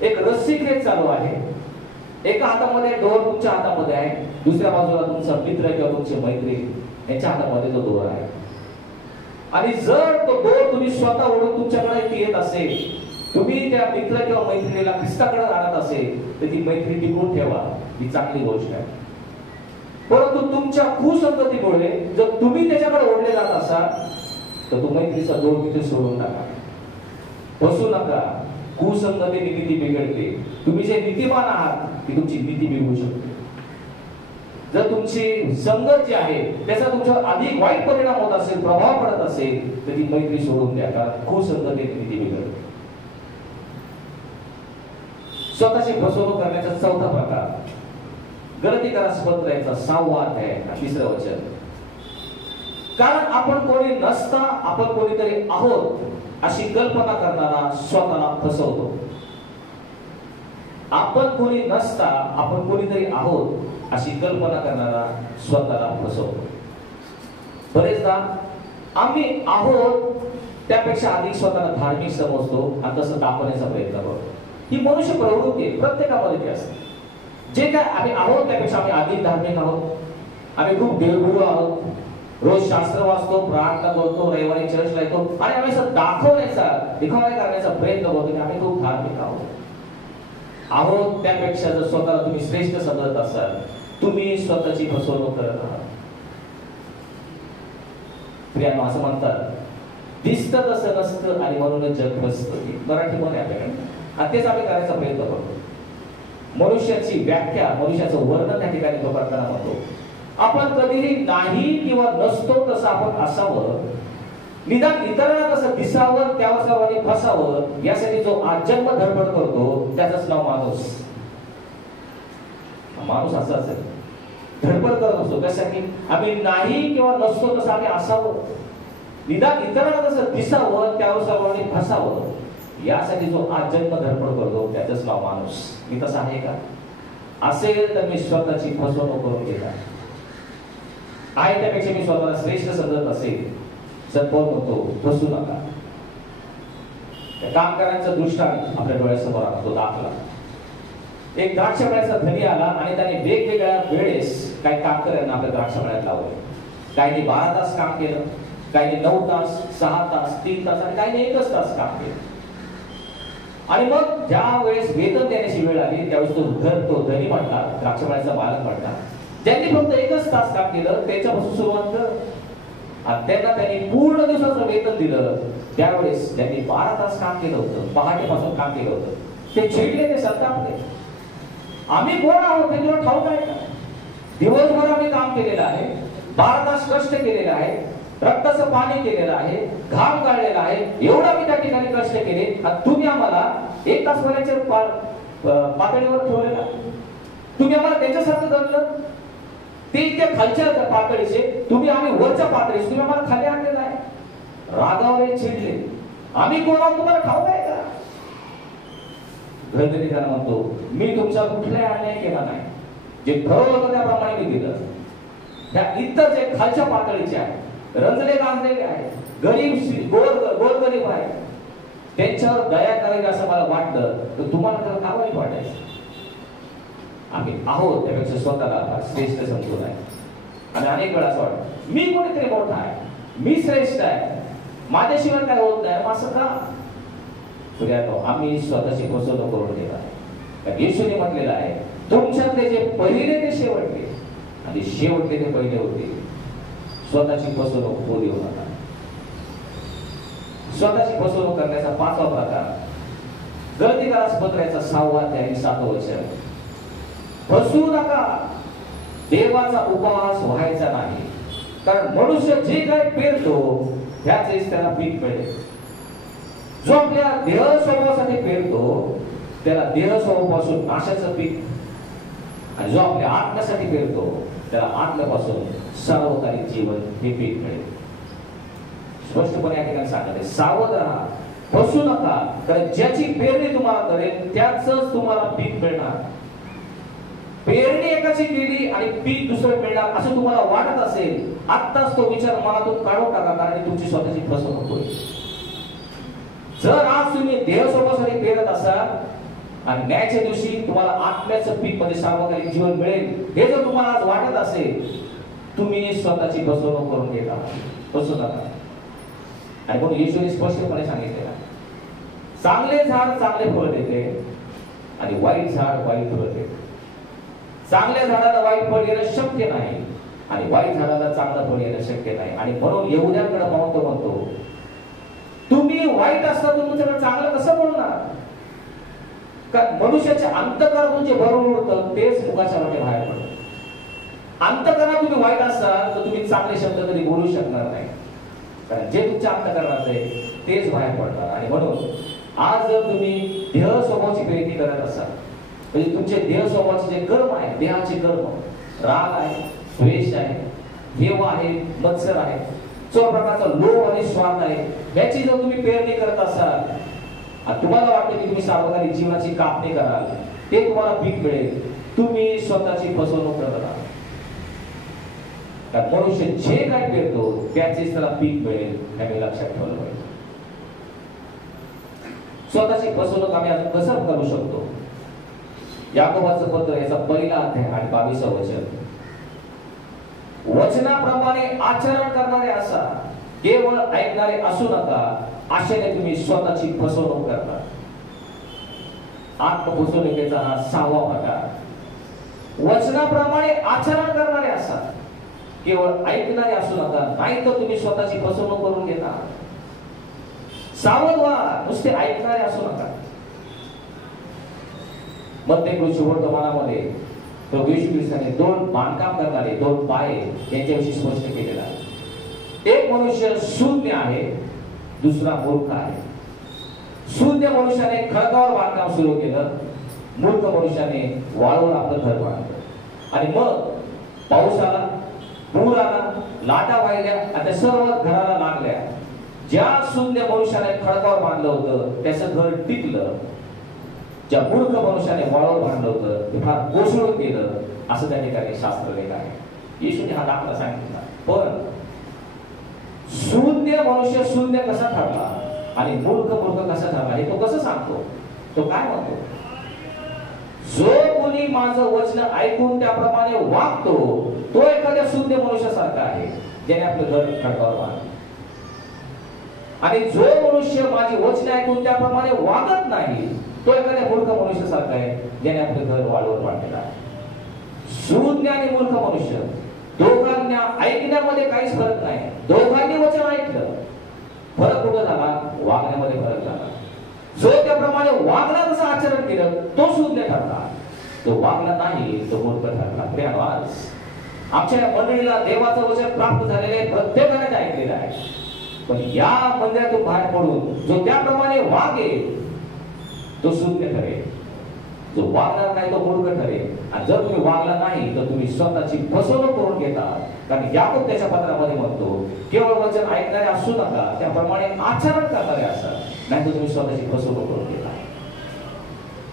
एक रस्सी खेच चालू आहे, एका हातामध्ये दोर तुमच्या हातामध्ये आहे, दुसऱ्या बाजूला तुमचा मित्र किंवा तुमची मैत्रीण यांच्या हातामध्ये तो दोर आहे. आणि जर तो दोर तुम्ही स्वतः ओढून तुमच्याकडे येत असेल, तुम्ही त्या मित्र किंवा मैत्रिणीला ख्रिस्ताकडे आणत असेल, तर ती मैत्री टिकवून ठेवा, ही चांगली गोष्ट आहे. परंतु तुमच्या कुसंगतीमुळे जर तुम्ही त्याच्याकडे ओढले जात असाल तर तो मैत्रीचा दोर तिथे सोडून टाका. फसू नका. कुसंगतीने नीती बिघडते. तुम्ही जे नीतिमान आहात ती तुमची नीती बिघडू शकते. जर तुमची संगत जी आहे त्याचा तुमच्यावर अधिक वाईट परिणाम होत असेल, प्रभाव पडत असेल, तर ती मैत्री सोडून द्या, कारण कुसंगतीने नीती बिघडते. स्वतःची फसवणूक करण्याचा चौथा प्रकार, गलतीकारास पत्र याचा 6वा अध्याय 3रं वचन. कारण आपण कोणी नसता आपण कोणीतरी आहोत अशी कल्पना करणारा स्वतःला फसवतो. आपण कोणी नसता आपण कोणीतरी आहोत अशी कल्पना करणारा स्वतःला फसवतो. बरेचदा आम्ही आहोत त्यापेक्षा अधिक स्वतःला धार्मिक समजतो आणि तसं दाखवण्याचा प्रयत्न करतो. ही मनुष्य प्रवृत्ती आहे, प्रत्येकामध्ये ती असते. जे काय आम्ही आहोत त्यापेक्षा आम्ही अधिक धार्मिक आहोत, आम्ही खूप देवगुरू आहोत, रोज शास्त्र वाचतो, प्रार्थना करतो, रविवारी चर्चला येतो आणि आम्ही असं दाखवण्याचा, दिखावा करण्याचा प्रयत्न करतो की आम्ही खूप धार्मिक आहोत. त्यापेक्षा जर स्वतःला तुम्ही श्रेष्ठ समजत असाल, तुम्ही स्वतःची फसवणूक करत आहात. प्रियानो, असं म्हणतात, दिसतं तसं नसतं आणि म्हणून जग फसतं. मराठीमध्ये आपल्याकडे आणि तेच आम्ही करायचा प्रयत्न करतो. मनुष्याची व्याख्या, मनुष्याचं वर्णन त्या ठिकाणी तो करताना म्हणतो, आपण कधीही नाही किंवा नसतो तसं आपण असावं, निदान इतरांना कसं दिसावं, त्यावर सर्वांनी फसावं, यासाठी जो आजन्म धडपड करतो त्याचंच नाव माणूस. माणूस असाच आहे. धडपड करत असतो कशासाठी? आम्ही नाही किंवा नसतो तसं आम्ही असावं, निदान इतरांना तसं दिसावं, त्यावर सर्वांनी फसावं, यासाठी जो आज जन्म धडपड करतो त्याचंच नाव माणूस. मी तसा आहे का? असेल तर मी स्वतःची फसवणूक करून घेणार आहे, त्यापेक्षा मी स्वतःला श्रेष्ठ समजत असेल. सत्पौर म्हणतो फसू नका. कामगारांचा दृष्टांत आपल्या डोळ्यासमोर आला, तो दाखला. एक द्राक्षमळ्याचा धनी आला आणि त्याने वेगवेगळ्या वेळेस काही कामगारांना आपल्या द्राक्षमळ्यात लावले. काहींनी 12 तास काम केलं, काहींनी 9 तास, 6 तास, 3 तास आणि काहींनी 1 तास काम केलं. आणि मग ज्या वेळेस वेतन देण्याची वेळ आली त्यावेळेस तो धनी म्हटला, द्राक्षमळ्याचा मालक म्हटला, ज्यांनी फक्त 1 तास काम केलं त्याच्यापासून सुरुवात कर. आणि त्यांनी पूर्ण दिवसाचं वेतन दिलं. त्यावेळेस त्यांनी 12 तास काम केलं होतं, पहाटेपासून काम केलं होतं. ते चिडले, ते संतापले. आम्ही कोण आहोत हे तुला ठाऊक आहे का? दिवसभर आम्ही काम केलेलं आहे, 12 तास कष्ट केलेलं आहे, रक्ताचं पाणी केलेलं आहे, घाम गाळलेला आहे, एवढा मी त्या ठिकाणी कष्ट केले, आणि तुम्ही आम्हाला 1 तास वरच्या पातळीवर ठेवलेला. तुम्ही आम्हाला त्याच्यासारखं धरलं. ते इतक्या खालच्या पातळीचे, तुम्ही आम्ही वरच्या पातळीचे, तुम्ही आम्हाला खाली आणलेलं आहे. रागावले, चिडले. आम्ही कोण आहोत तुम्हाला ठाऊक आहे का? घरधनी त्याला म्हणतो, मी तुमचा कुठलाही अन्याय केला नाही. जे ठरवलं होतं त्याप्रमाणे मी दिलं. त्या इतर जे खालच्या पातळीचे आहेत, रंजले गांजलेले आहेत, गरीब गोरगरीब आहेत, त्यांच्यावर दया करावी असं मला वाटलं तर तुम्हाला त्याला का वाईट वाटायचं? आम्ही आहोत त्यापेक्षा स्वतःला श्रेष्ठ समजून आहे. आणि अनेक वेळा असं वाटतं मी कोणीतरी मोठा आहे, मी श्रेष्ठ आहे, माझ्याशिवाय काय होत नाही, असं का? आम्ही स्वतःची फसवणूक करून घेत आहे. येशूने म्हटलेलं आहे, तुमच्यातले जे पहिले ते शेवटले आणि शेवटले ते पहिले होते. स्वतःची फसवणूक होऊ देऊ नका. स्वतःची फसवणूक करण्याचा 5वा प्रकार, गलतीकारास पत्राचा 6वा अध्याय आणि 7वं वचन. फसवू नका, देवाचा उपवास व्हायचा नाही, कारण मनुष्य जे काय पेरतो त्याचेच त्याला पीक मिळेल. जो आपल्या देह स्वभावासाठी पेरतो त्याला देह स्वभावापासून नाशाचं पीक, आणि जो आपल्या आत्म्यासाठी पेरतो त्याला आत्म्यापासून सर्वकालिक जीवन हे पीक मिळेल. स्पष्टपणे या ठिकाणी सांगते, सावध राहा, फसू नका, कारण ज्याची पेरणी तुम्हाला करेल त्याचंच तुम्हाला पीक मिळणार. पेरणी एकाची केली आणि पीक दुसरं मिळणार असं तुम्हाला वाटत असेल, आत्ताच तो विचार मनातून काढून टाका, कारण तुमची स्वतःची फसवणूक होईल. जर आज तुम्ही देह स्वभावासाठी पेरत असाल आणि न्यायाच्या दिवशी तुम्हाला आत्म्याचं पीक मध्ये सार्वकालिक जीवन मिळेल हे जर तुम्हाला आज वाटत असेल, तुम्ही स्वतःची फसवणूक करून घेता. फसू नका. आणि म्हणून येशूने स्पष्टपणे सांगितलेलं, चांगले झाड चांगले फळ देते आणि वाईट झाड वाईट फळ देते. चांगल्या झाडाला वाईट फळ येणं शक्य नाही आणि वाईट झाडाला चांगलं फळ येणं शक्य नाही. आणि म्हणून यहुद्यांकडे पाहून तो म्हणतो, तुम्ही वाईट असता तुमच्याकडे चांगलं कसं बोलणार? कारण मनुष्याच्या अंतःकरणातून जे भरून उरतं तेच मुखाच्या वाटे बाहेर पडतं. अंतःकरणात तुम्ही वाईट असाल तर तुम्ही चांगले शब्द कधी बोलू शकणार नाही, कारण जे तुमच्या अंतःकरणात आहे तेच बाहेर पडणार. आणि म्हणून आज जर तुम्ही देह स्वभावाची पेरणी करत असाल, म्हणजे तुमचे देह स्वभावाचे जे कर्म आहे, देहाचे कर्म, राग आहे, द्वेष आहे, हेव आहे, मत्सर आहे, सर्व प्रकारचा लोभ आणि स्वार्थ आहे, याची जर तुम्ही पेरणी करत असाल आणि तुम्हाला वाटतं की तुम्ही सार्वकालिक जीवनाची कापणी कराल, ते तुम्हाला पीक मिळेल, तुम्ही स्वतःची फसवणूक करत आहात. कारण मनुष्य जे काय पेरतो त्याचेच त्याला पीक मिळेल, हे लक्षात ठेवलं पाहिजे. स्वतःची फसवणूक आम्ही आता कसं करू शकतो? याकोबाचं पत्र याचा 1ला अध्याय आणि 22वं वचन. वचनाप्रमाणे आचरण करणारे असा, केवळ ऐकणारे असू नका, आशेने तुम्ही स्वतःची फसवणूक करता. आत्मफसवणुकीचा हा 6वा प्रकार. वचनाप्रमाणे आचरण करणारे असा, केवळ ऐकणारे असू नका, नाही तर तुम्ही स्वतःची फसवणूक करून घेता. सावध व्हा, नुसते ऐकणारे असू नका. मध्यकृषी वर्तमानामध्ये प्रभू येशू ख्रिस्ताने 2 बांधकाम करणारे 2 पाय यांच्याविषयी स्पष्ट केलेला आहे. एक मनुष्य शून्य आहे, दुसरा मूर्ख आहे. शून्य मनुष्याने खडकावर बांधकाम सुरू केलं, मूर्ख मनुष्याने वाळूवर आपलं घर बांधलं. आणि मग पाऊस आला, पूर आला, लाटा वाहिल्या आणि त्या सर्व घराला लागल्या. ज्या शून्य मनुष्याने खडकावर बांधलं होतं त्याचं घर टिकलं. ज्या मूर्ख मनुष्याने वळावर बांधलं होतं ते फार कोसळून गेलं, असं त्या ठिकाणी शास्त्रलेख आहे. येशूने हा दाखला सांगितला. पण शून्य मनुष्य शून्य कसा ठरला आणि मूर्ख मूर्ख कसा ठरला हे तो कसं सांगतो? तो काय म्हणतो? जो कोणी माझं वचन ऐकून त्याप्रमाणे वागतो तो एखाद्या शून्य मनुष्यासारखा आहे ज्याने आपलं घर खडकावर बांधलं. आणि जो मनुष्य माझी वचने ऐकून त्याप्रमाणे वागत नाही तो एखाद्या मूर्ख मनुष्यासारखा आहे ज्याने आपलं घर वाळूवर बांधलेलं आहे. शून्य आणि मूर्ख मनुष्य दोघांना ऐकण्यामध्ये काहीच फरक नाही. दोघांनी वचन ऐकलं, फरक कुठं झाला? वागण्यामध्ये फरक झाला. जो त्याप्रमाणे वागला, तसं आचरण केलं तो शून्य ठरला, तो वागला नाही तो मूर्ख ठरला. प्रियानो, आज आमच्या या मंडळीला देवाचं वचन प्राप्त झालेले प्रत्येकाने ऐकलेलं आहे. पण या मंदिरातून बाहेर पडून जो त्याप्रमाणे वागेल तो शून्य ठरेल, जो वागणार नाही तो मूर्ख ठरेल. आणि जर तुम्ही वागला नाही तर तुम्ही स्वतःची फसवणूक करून घेता. कारण याकूब त्याच्या पत्रामध्ये म्हणतो, केवळ वचन ऐकणारे असू नका, त्याप्रमाणे आचरण करणारे असा, नाही तर तुम्ही स्वतःची फसवणूक करून घेता.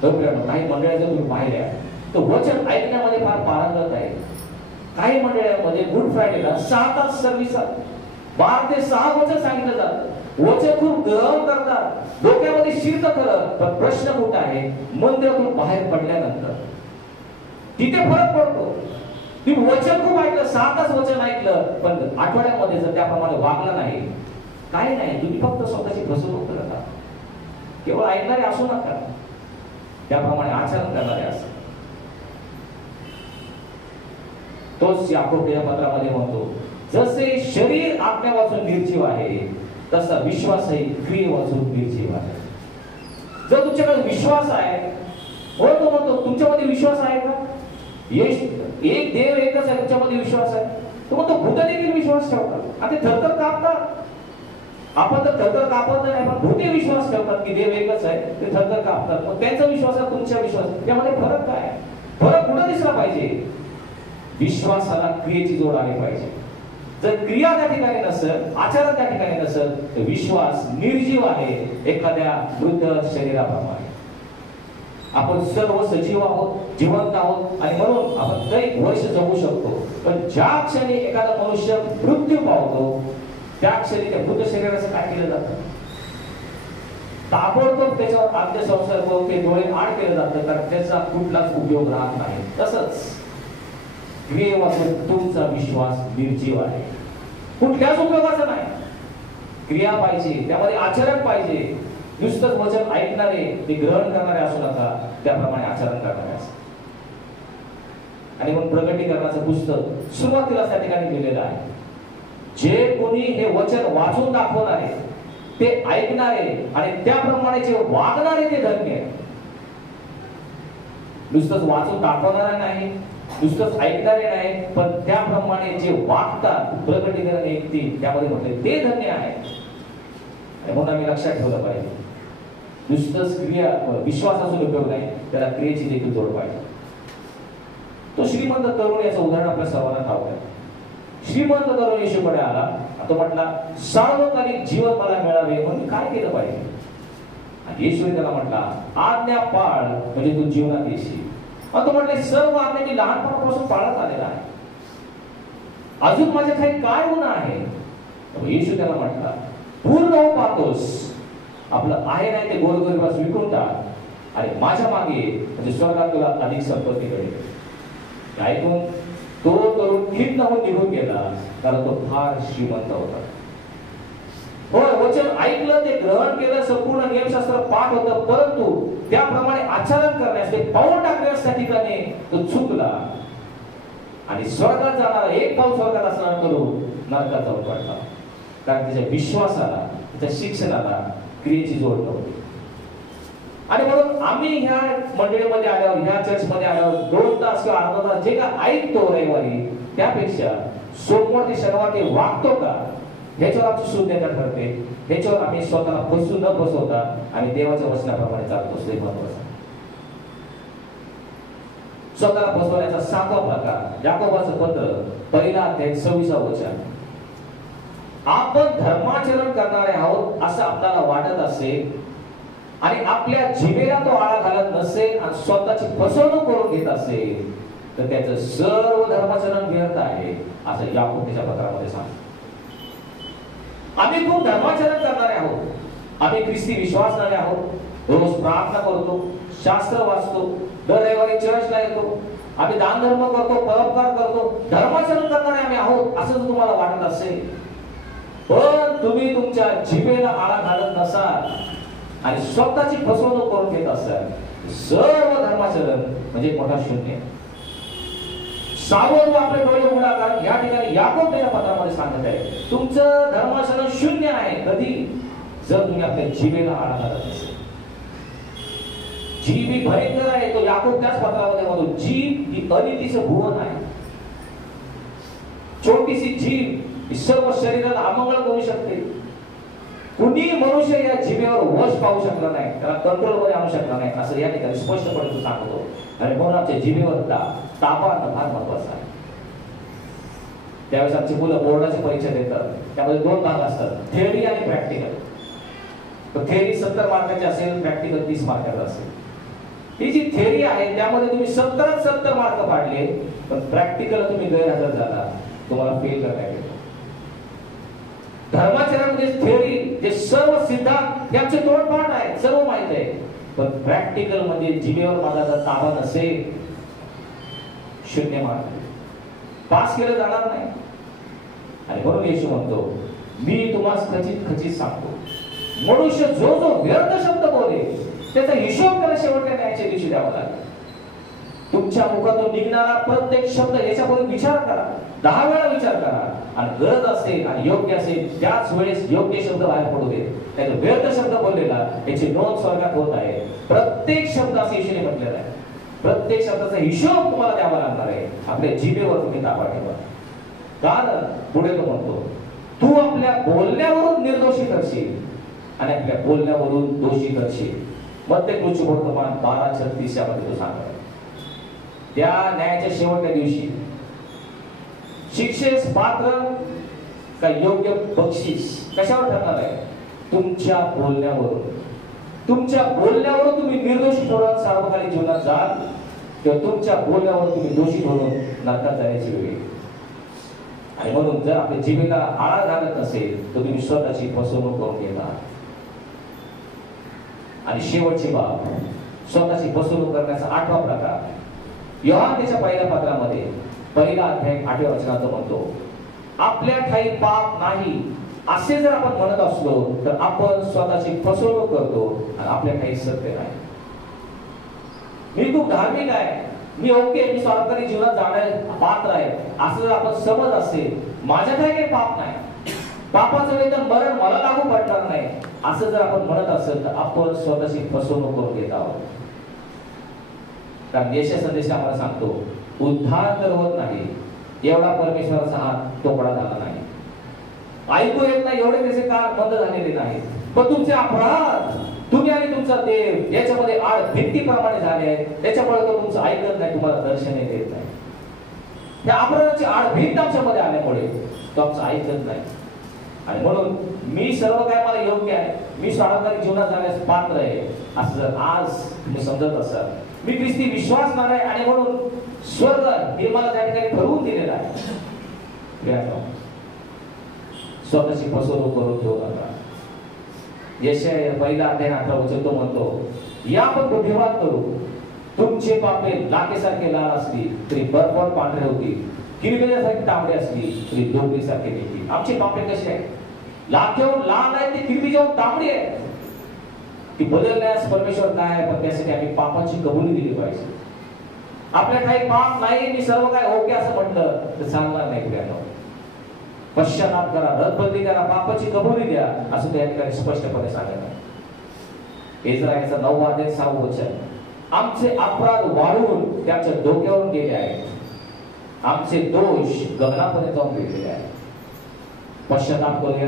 तर काही मंडळी जर तुम्ही पाहिल्या तर वचन ऐकण्यामध्ये फार पारंगत आहे. काही मंडळांमध्ये गुड फ्रायडेला 6 तास सर्व्हिस, 12 ते 6 वचन सांगितलं जातं. वचन खूप ग्रहण करतात, डोक्यामध्ये शिरतं खरं. पण प्रश्न कुठं आहे? मंदिरातून बाहेर पडल्यानंतर तिथे फरक पडतो. तुम्ही वचन खूप ऐकलं, 6 तास वचन ऐकलं, पण आठवड्यामध्ये जर त्याप्रमाणे वागला नाही, काय नाही, तुम्ही फक्त स्वतःची फसवणूक करत आहात. केवळ ऐकणारे असू नका, त्याप्रमाणे आचरण करणारे असं. तोच याकूब या पत्रामध्ये म्हणतो, जसे शरीर आज्ञा वाचून निर्जीव आहे तसा विश्वासही क्रिये वाचून निर्जीव आहे. जर तुमच्याकडे विश्वास आहे, तो म्हणतो तुमच्यामध्ये विश्वास आहे का? एक देव एकच आहे, तुमच्यामध्ये विश्वास आहे. तो म्हणतो भूत देखील विश्वास ठेवतात आणि ते थरथर कापतात. आपण तर थरथर कापत नाही, पण भूते विश्वास ठेवतात की देव एकच आहे, ते थरथर कापतात. मग त्यांचा विश्वास आहे, तुमचा विश्वास, त्यामध्ये फरक काय? फरक कुठं दिसला पाहिजे? विश्वासाला क्रियेची जोड आली पाहिजे. जर क्रिया त्या ठिकाणी नसेल, आचरण त्या ठिकाणी नसेल, तर विश्वास निर्जीव आहे, एखाद्या मृत शरीराप्रमाणे. आपण सर्व सजीव आहोत, जिवंत आहोत, आणि म्हणून आपण काही वर्ष जगू शकतो. पण ज्या क्षणी एखादा मनुष्य मृत्यू पावतो त्या क्षणी त्या मृत शरीराचं काय केलं जातं? ताबडतोब त्याच्यावर अंत्यसंस्कार करून ते डोळे आड केलं जातं, कारण त्याचा कुठलाच उपयोग राहत नाही. तसंच क्रियेवाचून तुमचा विश्वास निर्जीव आहे, कुठल्याच उपयोगाचा नाही. क्रिया पाहिजे, त्यामध्ये आचरण पाहिजे. नुसतंच वचन ऐकणारे, ते ग्रहण करणारे असू नका, त्याप्रमाणे आचरण करणारे असं. आणि मग प्रगटीकरणाचं पुस्तक सुरुवातीला त्या ठिकाणी लिहिलेलं आहे, जे कोणी हे वचन वाचून दाखवणारे, ते ऐकणारे आणि त्याप्रमाणे जे वागणारे ते धन्य आहे. नुसतंच वाचून दाखवणारा नाही, नुसतंच ऐकणारे नाही, पण त्याप्रमाणे जे वागतात, प्रगटीकरण 1:3 त्यामध्ये म्हटले ते धन्य आहे. म्हणून आम्ही लक्षात ठेवलं पाहिजे, नुसतंच क्रिया विश्वासाचा उपयोग नाही, त्याला क्रियेची देखील जोड पाहिजे. तो श्रीमंत तरुण याचं उदाहरण आपल्या सर्वांना ठाऊक आहे. श्रीमंत तरुण येशूकडे आला, तो म्हटला सार्वकालिक जीवन मला मिळावे म्हणून काय केलं पाहिजे? आणि येशूने त्याला म्हटला, आज्ञा पाळ म्हणजे तू जीवनात येशील. तो म्हटले सर्व आज्ञा मी लहानपणापासून पाळत आलेला आहे, अजून माझ्या काही काय गुन्हा आहे? येशू त्याला म्हटला, पूर्ण हो पाहतोस, आपलं आहे नाही ते गोरगरिबास विकून टाक आणि माझ्या मागे म्हणजे स्वर्गात तुला अधिक संपत्ती मिळेल. ऐकून तो तरुण खिन्न होऊन निघून गेला, कारण तो फार श्रीमंत होता. होय, वचन ऐकलं, ते ग्रहण केलं, संपूर्ण नियमशास्त्र पाठ होतं, परंतु त्याप्रमाणे आचरण करण्यास, ते पाऊल टाकण्यास त्या ठिकाणी तो चुकला आणि स्वर्गात जाणारा एक पाऊल स्वर्गात असणार करून नरकात जाऊन पडला. कारण त्याच्या विश्वासाला, त्याच्या शिक्षणाला क्रियेची जोड नव्हती. आणि म्हणून आम्ही ह्या मंडळीमध्ये आल्यावर, ह्या चर्चमध्ये आल्यावर 2 तास किंवा अर्धा तास जे काय ऐकतो रविवारी, त्यापेक्षा सोमवार ते शनिवार ते वागतो का, ह्याच्यावर आमची शून्यता ठरते. ह्याच्यावर आम्ही स्वतःला फसू न फसवता आम्ही देवाच्या वचनाप्रमाणे चालतो. हे महत्वाचं. स्वतःला फसवण्याचा 7वा प्रकार याकोबाचं पत्र 1:26 वचन. आपण धर्माचरण करणारे आहोत असं आपल्याला वाटत असेल आणि आपल्या जिभेला तो आळा घालत नसेल आणि स्वतःची फसवणूक करून घेत असेल तर त्याचं सर्व धर्माचरण व्यर्थ आहे असं याकोब त्याच्या पत्रामध्ये सांगतो. आम्ही खूप धर्माचरण करणारे आहोत, आम्ही ख्रिस्ती विश्वासणारे आहोत, रोज प्रार्थना करतो, शास्त्र वाचतो, दर रविवारी चर्चला येतो, आम्ही दान धर्म करतो, परोपकार करतो, धर्माचरण करणारे आम्ही आहोत असं जर तुम्हाला वाटत असेल पण तुम्ही तुमच्या जिभेला आळा घालत नसाल आणि स्वतःची फसवणूक करून घेत असाल सर्व धर्माचरण म्हणजे मोठा शून्य. सावध आपले डोळे उघडा, कारण या ठिकाणी याकोब त्याच्या पत्रामध्ये सांगत आहे तुमचं धर्माचरण शून्य आहे कधी जर तुम्ही आपल्या जिभेला आळा घालत असेल. जीभ ही भयंकर आहे, तो याकोब त्याच पत्रामध्ये म्हणतो जीभ ही अनितीचं भुवन आहे. छोटीशी जीभ सर्व शरीराला अमंगळ करू शकते. कुणी मनुष्य या जिभेवर वश पाहू शकला नाही, त्याला कंट्रोल मध्ये आणू शकला नाही असं या ठिकाणी स्पष्टपणे तो सांगतो. आणि म्हणून आमच्या जिभेवर ताबा आणणं फार महत्वाचं आहे. त्यावेळेस आमची मुलं बोर्डाची परीक्षा देतात, त्यामध्ये 2 भाग असतात, थिअरी आणि प्रॅक्टिकल. तर थिअरी 70 मार्काची असेल, प्रॅक्टिकल 30 मार्काचं असेल. ही जी थिअरी आहे त्यामध्ये तुम्ही 70 मार्क पाडले पण प्रॅक्टिकल तुम्ही गैरहजर झाला, तुम्हाला फेल करण्यात येतो. धर्माचरण म्हणजे थिअरी जे सर्व सिद्धांत याचे तोडपाठ आहे, सर्व माहित आहे, पण प्रॅक्टिकल म्हणजे जिभेवर माझा जर ताबा नसेल 0 मार्क, पास केलं जाणार नाही. आणि म्हणून येशू म्हणतो मी तुम्हाला खचित सांगतो मनुष्य जो व्यर्थ शब्द बोले त्याचा हिशोब त्याला शेवटच्या न्यायाच्या दिवशी द्यावा लागेल. तुमच्या मुखातून निघणारा प्रत्येक शब्द याच्यापूर्वी विचार करा, 10 वेळा विचार करा आणि गरज असेल आणि योग्य असेल त्याच वेळेस योग्य शब्द बाहेर पडू दे. त्याचा व्यर्थ शब्द बोललेला याची नोंद स्वर्गात होत आहे. प्रत्येक शब्द असे येशूने म्हटलेला आहे, प्रत्येक शब्दाचा हिशोब तुम्हाला द्यावा लागणार आहे. आपल्या जिभेवर तुम्ही ताबा ठेवा, कारण पुढे तो म्हणतो तू आपल्या बोलण्यावरून निर्दोषी ठरशील आणि आपल्या बोलण्यावरून दोषी ठरशील. मध्यकृष्य वर्तमान 12:36 यामध्ये तो सांगतो त्या न्यायाच्या शेवटच्या दिवशी शिक्षेस पात्र का योग्य बक्षीस कशावर ठरणार आहे? तुमच्या बोलण्यावरून. तुमच्या बोलण्यावरून तुम्ही निर्दोषी ठरवून सार्वकालिक जीवनात जाल किंवा तुमच्या बोलण्यावर तुम्ही दोषी ठरवून नरकात जाण्याची वेळ येईल. आणि म्हणून जर आपल्या जिभेला आळा घालत नसेल तर तुम्ही स्वतःची फसवणूक करून घेता. आणि शेवटची बाब स्वतःची फसवणूक करण्याचा 8वा प्रकार योहान त्याच्या पहिल्या पत्रामध्ये 1 अध्याय 8व्या वचनात म्हणतो आपल्या ठाई पाप नाही असे जर आपण म्हणत असलो तर आपण स्वतःची फसवणूक करतो आणि आपल्या ठाई सत्य नाही. मी खूप धार्मिक आहे, मी ओके, मी स्वार्थी जीवनात जाण्यास पात्र आहे असं जर आपण समज असेल, माझ्या ठाई काही पाप नाही, पापाचं वेतन मरण मला लागू पडणार नाही असं जर आपण म्हणत असेल तर आपण स्वतःची फसवणूक करून घेत आहोत. कारण येशू संदेश आम्हाला सांगतो उद्धार तर होत नाही एवढा परमेश्वराचा हात तोकडा झाला नाही, ऐकू येत नाही एवढे त्याचे कान बंद झालेले नाही, पण तुमचे अपराध तुम्ही आणि तुमचा देव याच्यामध्ये आड भिंतीप्रमाणे झाले आहेत, त्याच्यामुळे तो तुमचं ऐकत नाही, तुम्हाला दर्शन देत नाही. त्या अपराधाची आड भिंत आमच्यामध्ये आल्यामुळे तो आमचं ऐकत नाही. आणि म्हणून मी सर्व काय मला योग्य आहे, मी स्वार्थी जीवनात जाण्यास पात्र आहे असं जर आज तुम्ही समजत असाल, मी ख्रिस्ती विश्वासणार आहे आणि म्हणून स्वर्ग हे मला त्या ठिकाणी ठरवून दिलेलं आहे, स्वतःची फसवणूक करून घेऊ नका. यशाया 1 अध्याय 18 वचन तो म्हणतो या आपण बुद्धिवाद करू, तुमचे पापे लाखेसारखे लाल असली तरी बर्फावर पांढरे होतील, किरमिऱ्यासारखे तांबडे असली तरी डोंगरीसारखे निघतील. आमचे पापे कसे आहेत? लाखेहून लाल आहेत ते किरमी जेव्हा तांबडी आहे. ती बदलण्यास परमेश्वर काय आहे, पण त्यासाठी आम्ही पापाची कबुली दिली पाहिजे. आपल्या काही पाप नाही, मी सर्व काय ओके असं म्हटलं तर चालणार नाही. पुढे पश्चाताप करा, रद्दबंदी करा, पापाची कबुली द्या असं त्या ठिकाणी स्पष्टपणे सांगत आहे. इस्रायलचा 9 अध्याय 6 वचन आमचे अपराध वाढून त्याच्या डोक्यावरून गेले आहेत, आमचे दोष गगनापर्यंत जाऊन गेलेले आहेत. पश्चाताप करूया.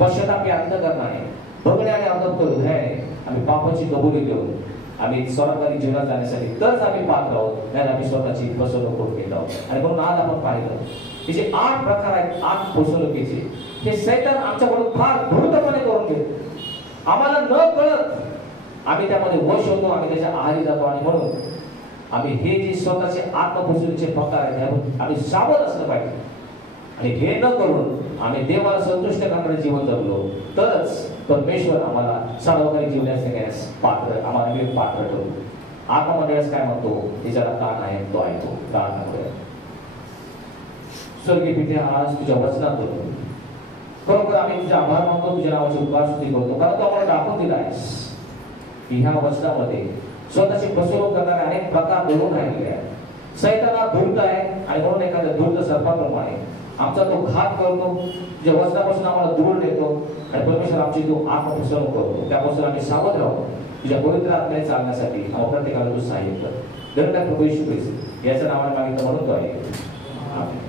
पश्चाताप हे अंतःकरणाने बघण्याने हृदयाने आम्ही पापाची कबुली देऊन आम्ही स्वर्गातील जीवनात जाण्यासाठी तरच आम्ही पात्र आहोत, नाही आम्ही स्वतःची फसवणूक करून घेत आहोत. आणि म्हणून आज आपण पाहिलं की जे 8 प्रकार आहेत 8 फसवणुकीचे, हे सैतान आमच्याकडून फार धूर्तपणे करून घेतो. आम्हाला न कळत आम्ही त्यामध्ये वश होतो, आम्ही त्याच्या आहारी जातो. आणि म्हणून आम्ही हे जे स्वतःचे आत्मफसवणुकीचे प्रकार आहेत त्यावर आम्ही सावध असलं पाहिजे. आणि हे न करून आम्ही देवाला संतुष्ट करणारे जीवन जगलो तरच परमेश्वर आम्हाला सार्वकालिक जीवनास देण्यास पात्र, आम्हाला मी पात्र ठरवू. आत्ममंडळास काय म्हणतो, त्याच्याला कान आहे तो ऐकतो. प्रार्थना करूया. स्वर्गीय पित्या, आज तुझ्या वचनातून खरोखर आम्ही तुझे आभार मानतो, तुझ्या नावाची उपासना करतो, कारण तू आम्हाला दाखवून दिला आहेस की ह्या वचनामध्ये स्वतःची फसवणूक करणारे अनेक प्रकार घडून राहिलेले आहेत. सैताना धूर्त आहे आणि म्हणून एखाद्या धूर्त सर्पाप्रमाणे आमचा तो घात करतो, जे वचनापासून आम्हाला दूर नेतो आणि परमेश्वर आमची तो आत्मफसवणूक करतो. त्यापासून आम्ही सावध राहू. तुझ्या पवित्र आत्म्याने चालण्यासाठी आम्हाला प्रत्येकाला तू सहाय्य कर. धन्यवाद प्रभू येशू ख्रिस्त, याच्या नावाने मागितलं म्हणून तो आहे. आमेन.